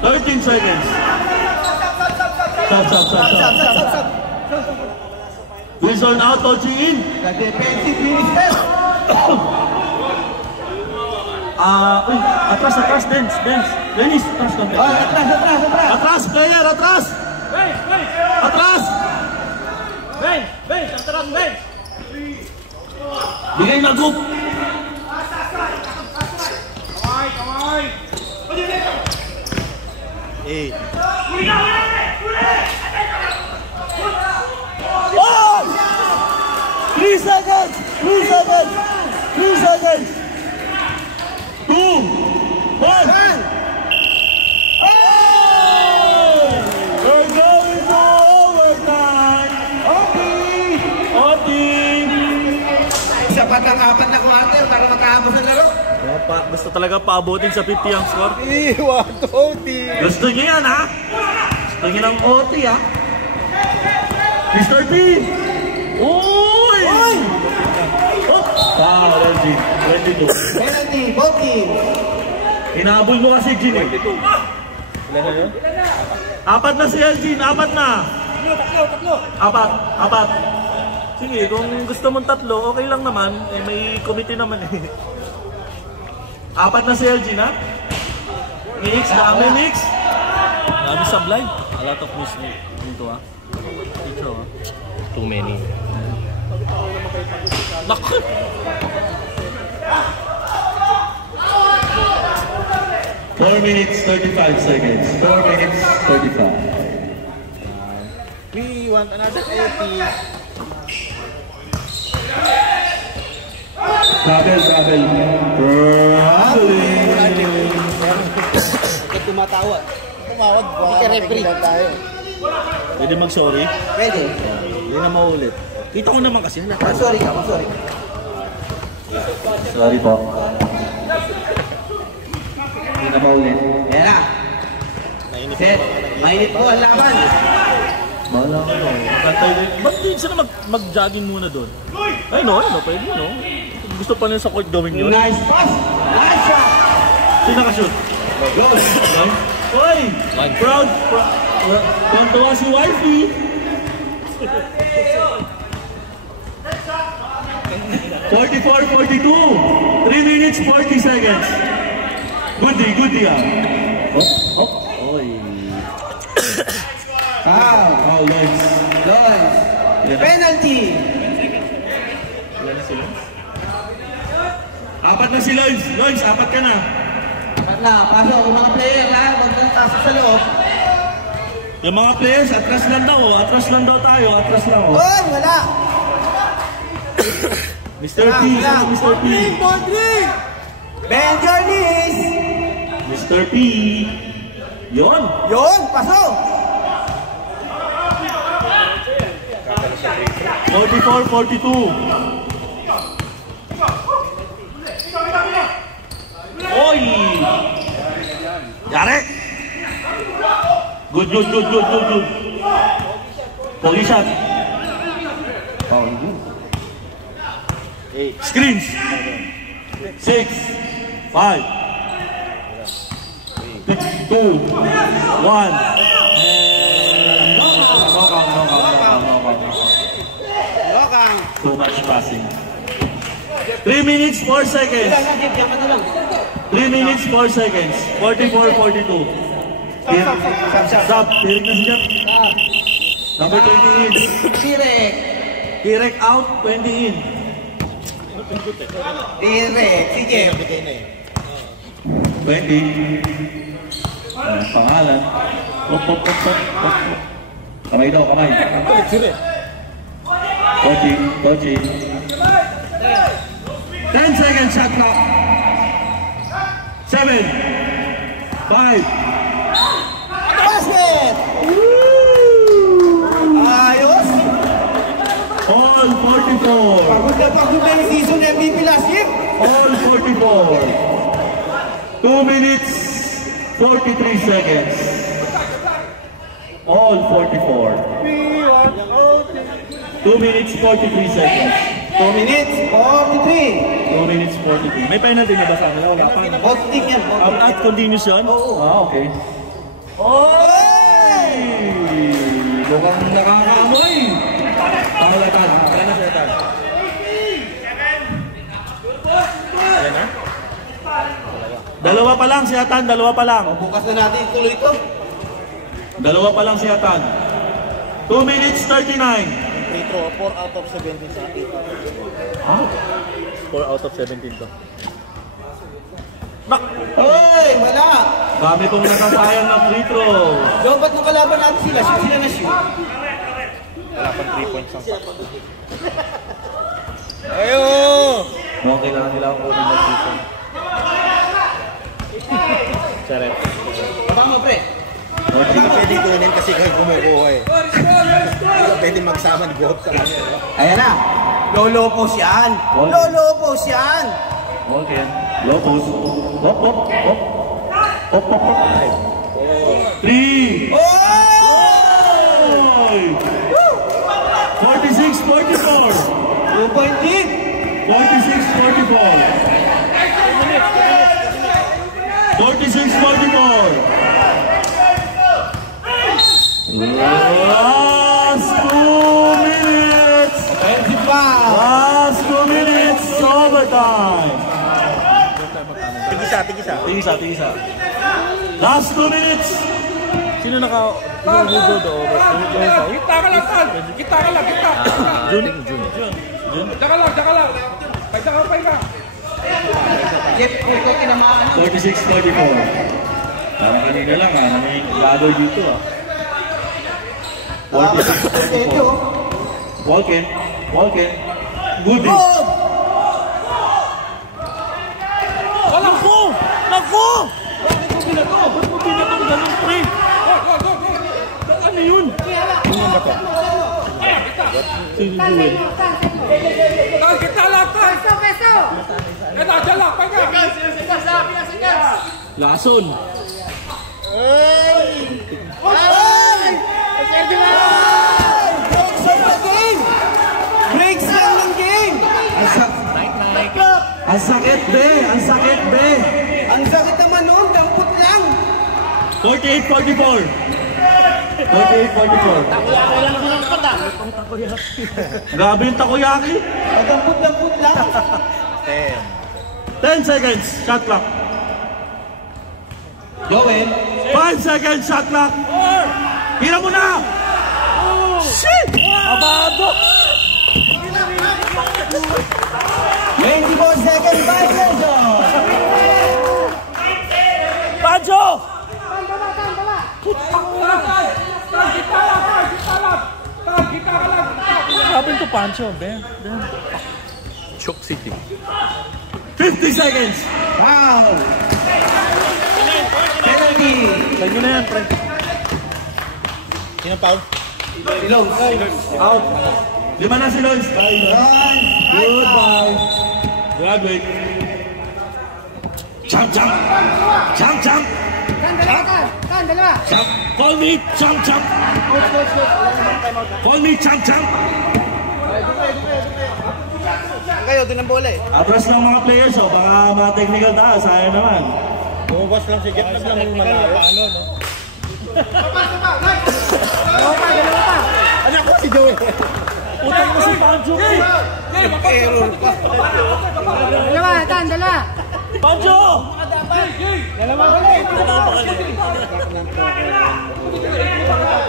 13 seconds. Stop. Wilson out, Tochi in. The defensive minister. Uy, atras, Dennis. Dennis, atras kami. Oh, atras. Atras, player, atras. Atras. Bench! Atras, bench! Bigay na group. Eh. Oh! 3 seconds. 2, 1. We're going to overtime. OT. Sapat ang 4 na quarter para makaabos ng laro. Gusto talaga paabutin sa 50 ang score. Iwag OT. Gusto niyo yan, ha? Gusto niyo ng OT, ha? Mr. P! Uy! Oh! Wow, LG. 22. Penalty, both teams. Inaabol mo kasi, Gin. 22. Ilan na yun? 4 na si Elgin, 4 na. Tatlo. 4. Sige, kung gusto mong 3, okay lang naman. Eh, may committee naman eh. 4 na si Elgin, ha? Dami mix. Dami sablay. A lot of miss dito, ha? Dito, ha? Too many. Naku! Four minutes, 35 seconds. 4 minutes, 35. We want another OT. Travel. Ito tumatawag. Tumawag ba? Ika-referee. Tayo. Pwede mag-sorry? Pwede. Hindi na maulit. Kita ko naman kasi. Sorry ka. Sorry po. Hindi na maulit. Ayan na. Set. Mainit po ang laban. Bahala ka no. Kantay din. Ba't din sila mag-jogging muna doon? Ay no, pwede no. Gusto pa nila sa court gawin yun. Nice pass. Nice shot. Sino nakashoot? Goal. Hoy! Proud! Tuwa si wifey! 44-42! 3 minutes, 40 seconds! Good day, ah! Oy! Foul. Oh, Lawrence. Penalty. Ilan na sila? 4 na si Lawrence. Lawrence, 4 ka na. Pasok yung mga player ha. Huwag kang pasok sa loob. Yung mga players, atras lang daw. Atras lang daw tayo. Atras lang. Oh. Oy, wala. Mr. P. Mr. P. Bend your knees. Mr. P. Yon. Pasok. 44-42. Oy! Yari! Good. Pogi shot. Screens. 6, 5, 2, 1. Too much passing. 3 minutes, 4 seconds. 3 minutes, 4 seconds. 44-42. Stop. Tirik na si Jeff. Number 20 in. Tirek out, 20 in. Sige. 20. Pangalan. Hop. Kamay daw, kamay. Kochi. 10 seconds shot clock. 7, 5. Basket. Ayos. All 44. Pagod na yung season MVP last year. All 44. 2 minutes, 43 seconds. All 44. 2 minutes 43 seconds. 2 minutes, 43. 2 minutes 43. May penalty na ba sa kanila? Wala pa. Voting yan. At continuous yun? Oo. Ah, okay. Oy! Mukhang nakakaamoy. Pangalatan. Wala na siya tan. Ayan na? Dalawa pa lang si Atan, dalawa pa lang. Bukas na natin tuloy ito. Dalawa pa lang si Atan. 2 minutes 39. Free throw, 4 out of 17 sa atin. 4 out of 17 to. Hoy, wala. Dami kong nakasayang ng free throw. So, ba't nung kalaban natin sila? Shoot sila na shoot. Wala pang 3 points ang sack. Ayo! Mukhang kailangan nila ang kunin ng season. Charep. Tama, pre. Hindi ka pwede kunin kasi kayo kumukuha eh. Hindi ka pwede magsama ni Goat sa kanya. Ayan na. Lolo post yan. Lolo post yan. Okay. Low post. Hop, hop, hop. Hop, hop, hop. 3. Oh! 46, 44. 2-point lead. 46, 44. 46, 44. Last 2 minutes. Offensive foul. Last 2 minutes. Overtime. Tigisa, tigisa. Tingisa. Last 2 minutes. Sino naka-good o? Kita ka lang, Tan. Kita ka lang, kita. Jun. Daka lang. Pay ka. Jeff, ito tinamaan. 46, 44. Parang kanina lang may ladder dito 46, 44. Walk in. Goodie. Naku! Ba't mo binato ganun, pre? Ano yun? Ano ba to? Sino Jewel? Tan, kita lang, Tan. Peso. Eto, dyan lang, pay ka. Lason. Breaks lang ng game. Ang sakit, be. Ang sakit naman noon, dampot lang. 48, 44. 48, 44. Grabe yung takoyaki. Dampot lang. 10 seconds. Shot clock. Joel. 5 seconds. Shot clock. Tira mo na. Shit! Abado. 24 seconds, 5 seconds. Pancho! Sabi to Pancho, Ben. Choke City. 50 seconds. Foul. Penalty. Lagyan na yan, pre. Sino foul? Silong. Out. 5 na si Lois. Goodbye. Graduate. Jump. Call me jump. Kayo, doon ang bola eh. Atras ng mga players, baka mga technical taas, sayang naman. Bumabas lang si Jeff, naglang malayo. Ano ako si Joey? Utang mo si Pancho. Error pa. Dalawa. Pancho!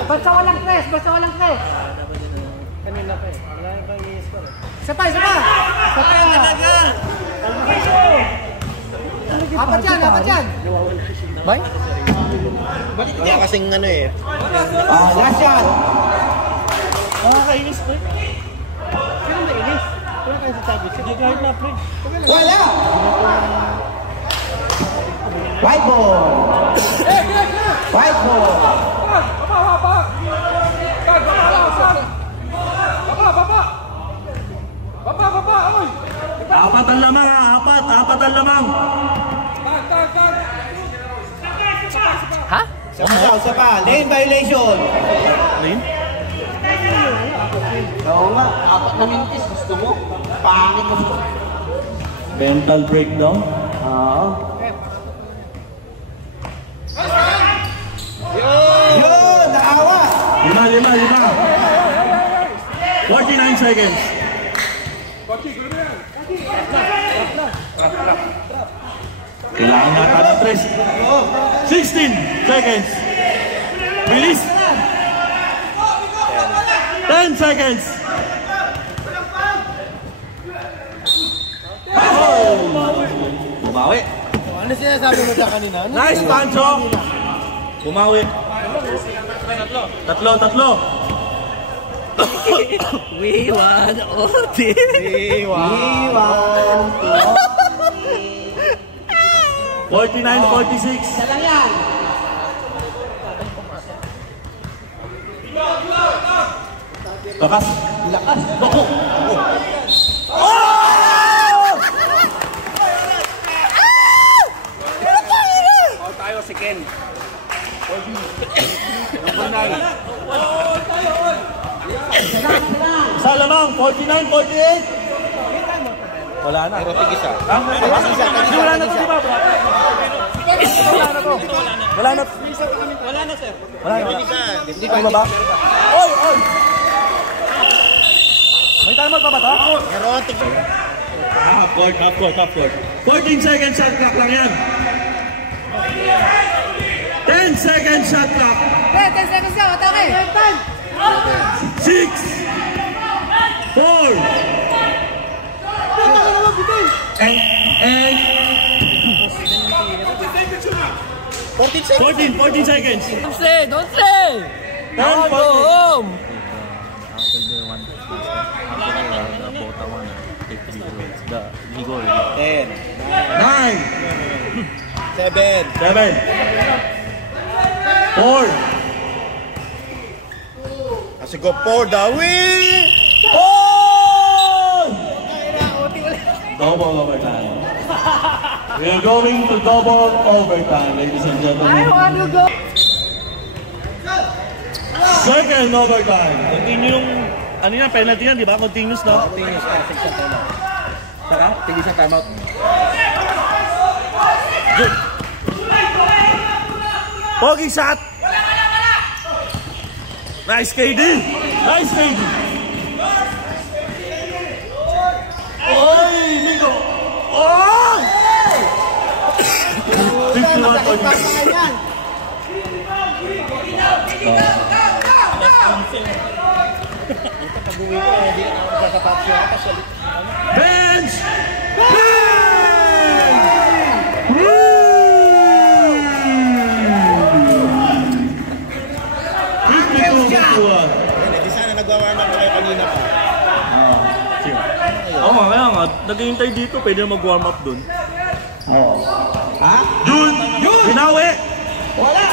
Basta walang press. Kanina pa eh. Wala yung pang-i-score eh. Isa pa. Apat yan. Bay? Wala kasing ano eh. Last shot. Nakakainis, pre. Sino nainis? Sino kayo sa tabi? Sige, kahit na, pre. Wala. White ball. Baba, oy. Apat ang lamang. Ha? Isa pa. Lane violation. Lane? Oo nga, 4 na minutes. Gusto mo? Pangit mo. Mental breakdown. Oo. Yun! Nakawa! 49 seconds. Kailangan nata ng 16 seconds. Bilis. 10 seconds. Bumawi. Ano sinasabi mo sa kanina? Nice, Pancho. Bumawi. Tatlo. We want OT. Iwan. 49-46. Lang yan. Lakas. Bako. Tayo si Ken. Isa lamang, 49-48. Wala na. Pero tigisa. Wala na to, di ba? Wala na. Wala na, sir. Wala na. Hindi Ay, baba. Oy! May timer pa ba to? Meron, tigisa. Half court. 14 seconds shot clock lang yan. 10 seconds shot clock. 10 seconds na, atake! 6 4 and 14 seconds. Don't say! 10 Go home! Ten. 9 Seven. 7 4 Kasi go for the win! Oh! Double overtime. We are going to double overtime, ladies and gentlemen. I want to go! Second overtime. Continue yung, ano yan, penalty yan, di ba? Continuous, no? Continuous ka, section timeout. Saka, tigis ang timeout. Good. Pogi shot. Nice KD. Oy, Migo. Oh! 51-46. Bench! Hindi sana nagwa-warm up kayo kanina pa. Oo, kaya nga, naghihintay dito, pwede na mag-warm up dun. Ha? Jun! Binawi! Wala!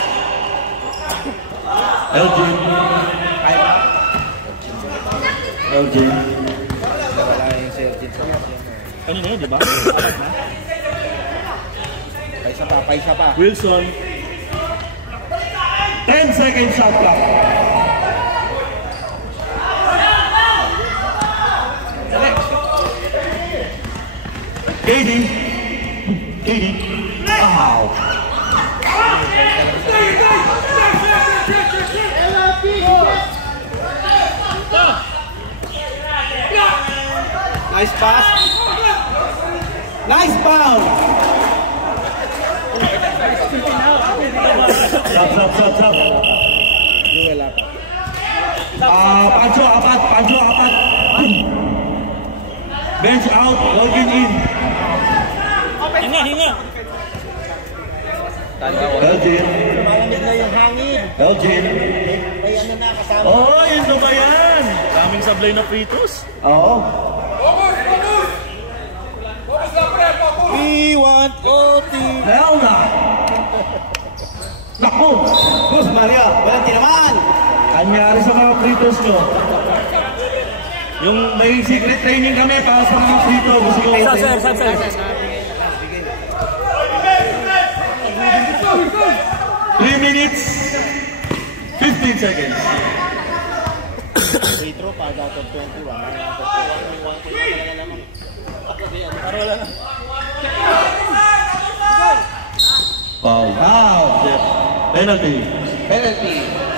Elgin. Wala yung Sergin sa kasi. Kanina yun, di ba? Paisa pa. Wilson. 10 seconds shot clock. KD. Ow. Nice pass. Nice foul. Stop. Wala pa. Pancho, apat. Bench out, login in. Hinga. Elgin. Malamig na yung hangin. Elgin. May ano na kasama. Oh, yun ba yan? Daming sablay na free throws. Oo. We want OT. Hell na. Naku. Gus Maria, walang tinaman. Kanyari sa mga free throws nyo. Yung may secret training kami para sa mga free throws. Gusto ko. Sir. 3 minutes, 15 seconds. Free throw pa out of 21. Foul. Penalty.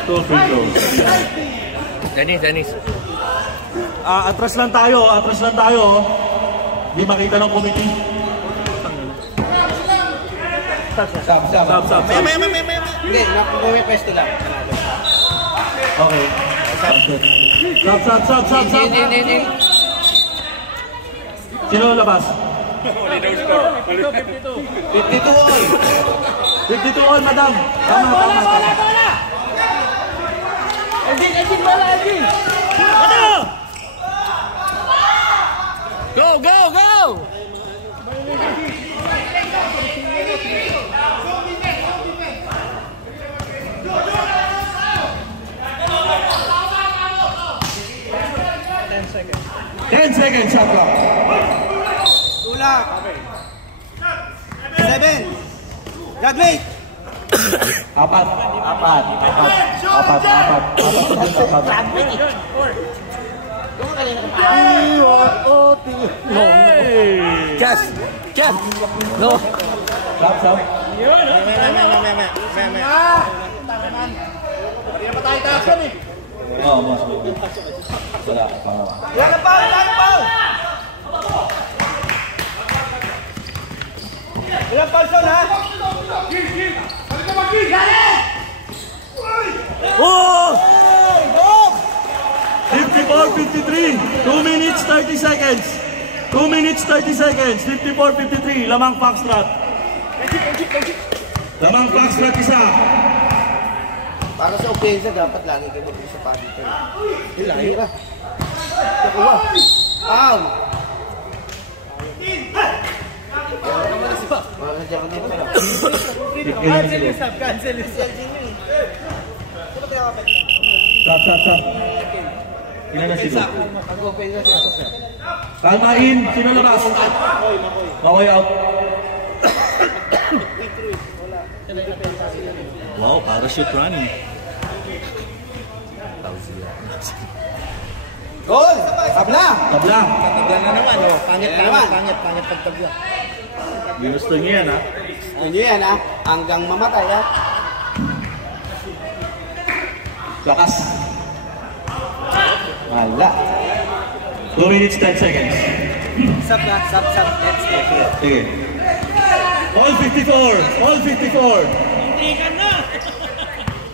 2 free throws. Dennis. Atras lang tayo. Hindi makita ng committee. Stop. May. Hindi, nakukuha pwesto lang. Okay. Stop. Sino labas? 52 all. 52 all, madam. Tama. Elgin, bola, Elgin! Go! 10 seconds, shot clock. Tulak. 7. Graduate. Apat. Jeff! No! Stop. Oh, mas. Wala. Yan ang foul! Ilang foul son, ha? Oh! 54-53. 2 minutes 30 seconds. 2 minutes 30 seconds. 54-53. Lamang Foxtrot. Isa. Para sa offense, dapat lagi kayo mag-isa pa dito. Hila. Nakuha. Foul! Cancel. Stop. Sino na sila? Kalmain. Sino labas? Okay, out. Wow, parachute running. Goal! Tabla! Tabla na naman, oh. Pangit pagtabla. Ginusto niyo yan, ha? Hindi yan, ha? Hanggang mamatay, ha? Lakas. Wala. 2 minutes 10 seconds. Sub. Let's stay here. Sige. All 54.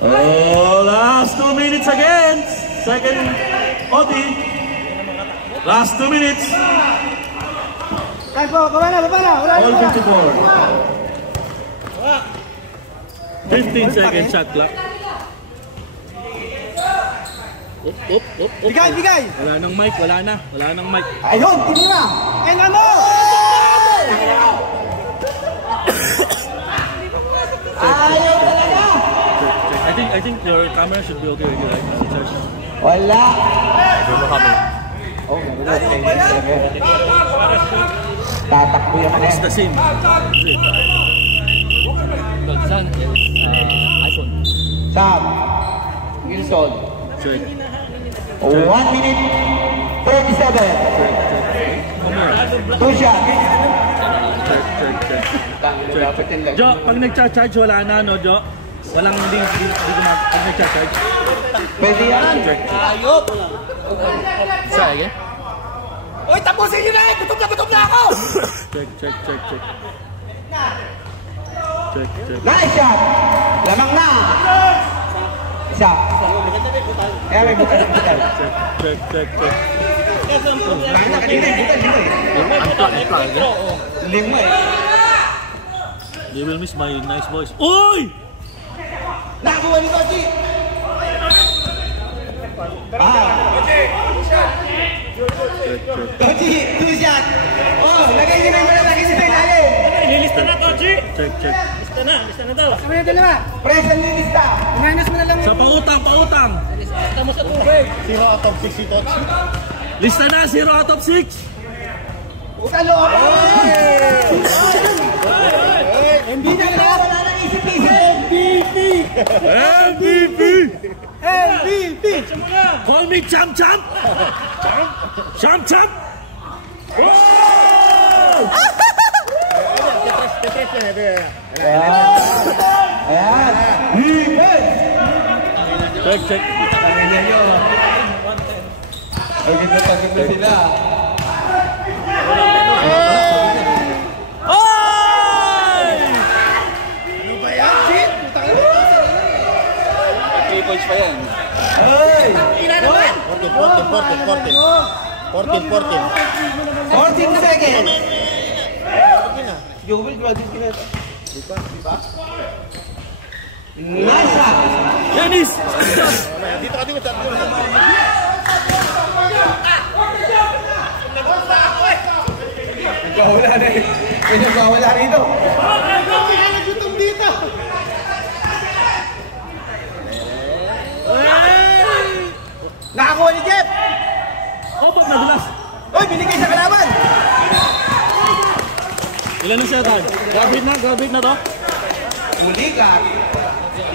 Oh, last 2 minutes again. Second OT. Last 2 minutes. Baba na. All 54. 15 seconds shot clock. Up. Bigay! Wala nang mic. Ayun, tinira! And ano? Ayaw talaga! I think your camera should be okay with you, right? Wala! Oh, Tatakbo yan. it's the same. iPhone. Stop. Gilson. Check. 1 minute 37. Come here. 2 shots. Check. Dapat yung lag. Jo, pag nagcha-charge wala na, no, Jo? Walang hindi pag nagcha-charge. Pwede yan. Ayop! Isa, again? Uy, tapusin nyo na eh! Gutom na ako! Check. Nice shot! Lamang na! Isa. Kaya may butal. Check. Lima eh. They will miss my nice voice. Oy! Nakuha ni Kochi! Kochi, 2 shot! Oh, lagay nyo na yung malalaki sa ilalim! Nilista na, Tochi! Check. Lista na daw. Sabi na dalawa. Press ang lista! Minus mo na lang. Sa pautang. Lista mo sa tubig. 0 out of 6 si Tots. Lista na, 0 out of 6. Sa loob! MVP na lang. Wala lang isip-isip! MVP! MVP! MVP! Call me Champ Champ! Champ Champ! Ayan. Defense! Check. Kanina nyo. Pagod na sila. Ay! Ano ba yan? Shit! 3 points pa yan. Ay! 14 seconds. Jowel, graduate ka na. Diba? Nice shot! Dennis! Dito ka, dito. Nagkawala na eh. Nagkawala rito. Nagutom dito! Nakakuha ni Jeff! Oh, pag nadulas! Uy, binigay sa kalaban! Ilan na siya tayo? Graduate na to? Uli ka.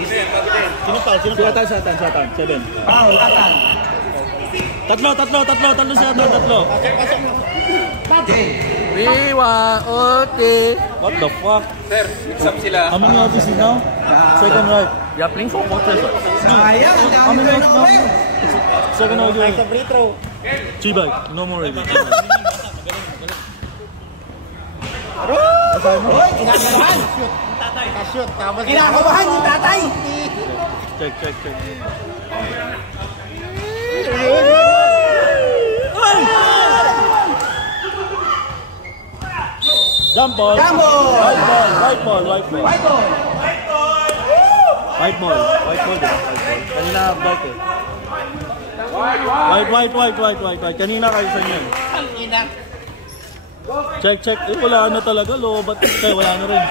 Sino Atan? 7. Foul, Atan. Tatlo siya to, tatlo. Jay. Riwa, okay. What the fuck? Sir, mix up sila. How many of this is now? Second right. We are playing for quarters. Sayang, ang dami ko na uwi. Second right. Ay, sa free throw. Chibay, no more ready. Uy, kinakabahan. Shoot, tapos Kinakabahan yung tatay. Check. Jump ball. Jump ball. White ball. White ball. Kanina black eh. White. Kanina kayo sa inyo. Check. Eh, wala na talaga. Lobat. Kaya wala na rin.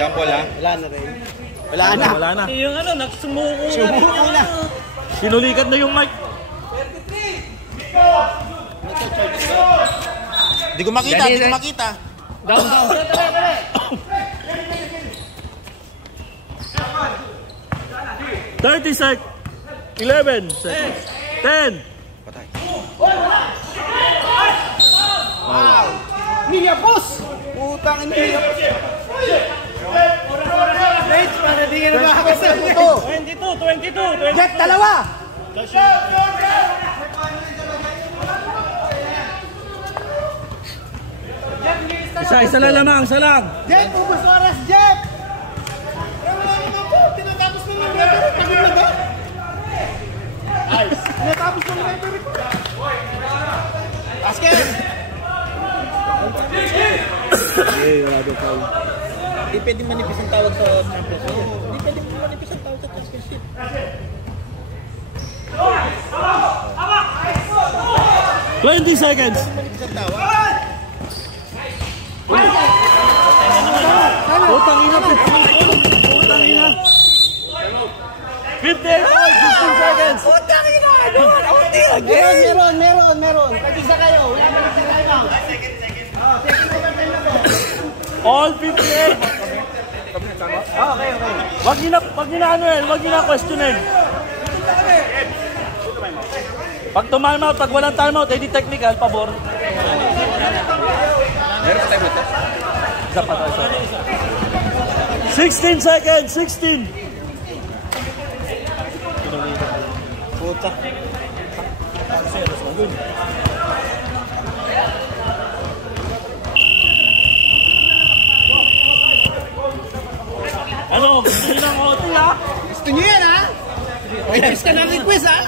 jump ball ha. Wala na. Yung ano, nagsumuko na. Sinulikat na yung mic. Di ko makita. Down. 30 seconds. 11 seconds. 10. Mia boss! Putang ina. Wait, para di ka na makakasal ito. 22. Jet, dalawa! Isa lang. Jeff, ubus oras, Jeff! Pero wala naman po, tinatapos na ng referee. Pagod na ba? Nice. Tinatapos na ng referee ko. Basket! Hindi pwede manipis ang tawag sa championship. Hindi pwede manipis ang tawag sa championship. 20 seconds. Manipis ang tawag. Putang ina. 15 seconds. Putang ina! Meron. Pag-isa kayo. Wala na rin sila lang. All 58. Okay. Wag niyo na questionin. Pag time out, pag walang time out, edi technical, pabor. Meron pa tayo ito? Isa pa tayo. 16 seconds, 16. Puta. Ano, gusto niyo ng OT ha? Gusto niyo yan, ha? Request ka namin quiz, ha?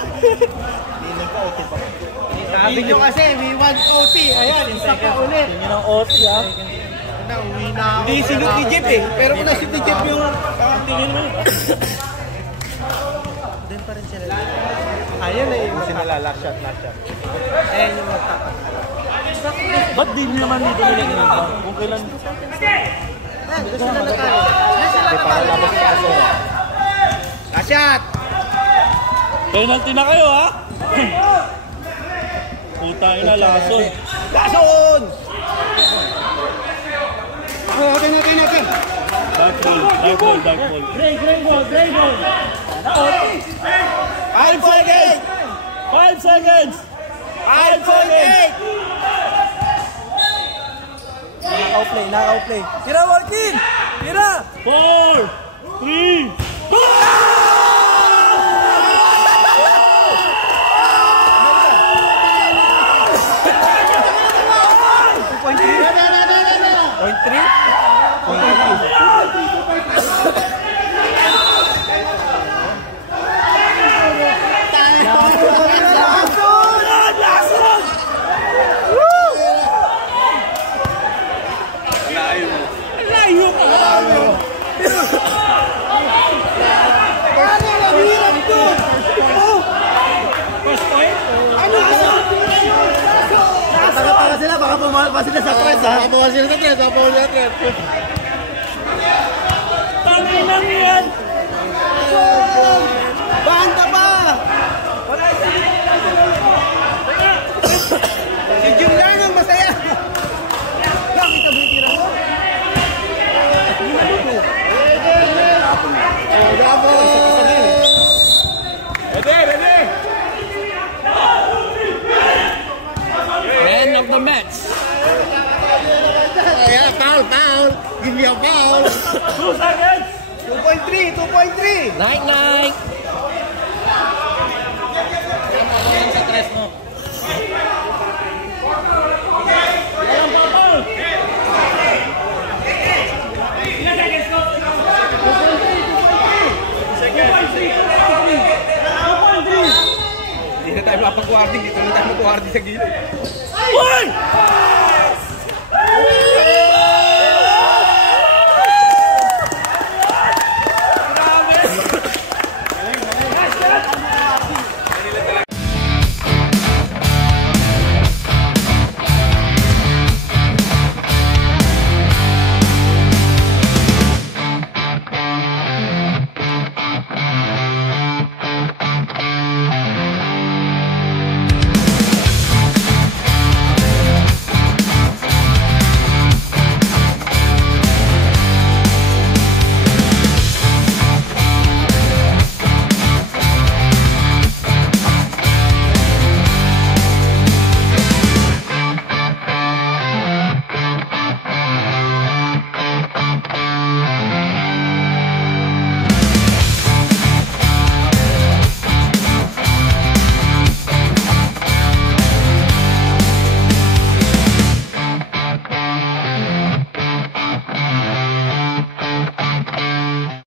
Sabi niyo kasi, we want OT. Ayan, isa pa ulit. Gusto niyo ng OT ha? Uwi na ako. Hindi sinut ni Jeff eh. Pero kung nasit ni Jeff yung... Tingin mo yun. Ayun eh. Kasi last shot. Ayan yung magtapat. Ba't di niyo naman dito nila ginagawa? Kung kailan... Para labas sa kaso. Shot! Penalty na kayo ha? Putang ina, lason. Lason! Natin. Dark ball. Gray ball. 5 seconds! 5 seconds. 5 seconds! Knockout play. Tira, Walkin! Tira! 4, 3, go! Taga-taga sila, baka pumal pa sila sa press ha. Bawal sila sa tres. Tanginang yan! Banda pa! Si Jun lang ang masaya. Kita mo tira mo? Man of the match. Yeah, foul. Give me a foul. 2 seconds. 2.3. Night. Hindi na tayo mapag-guarding. Dito na tayo mag-guarding sa gilid. Uy!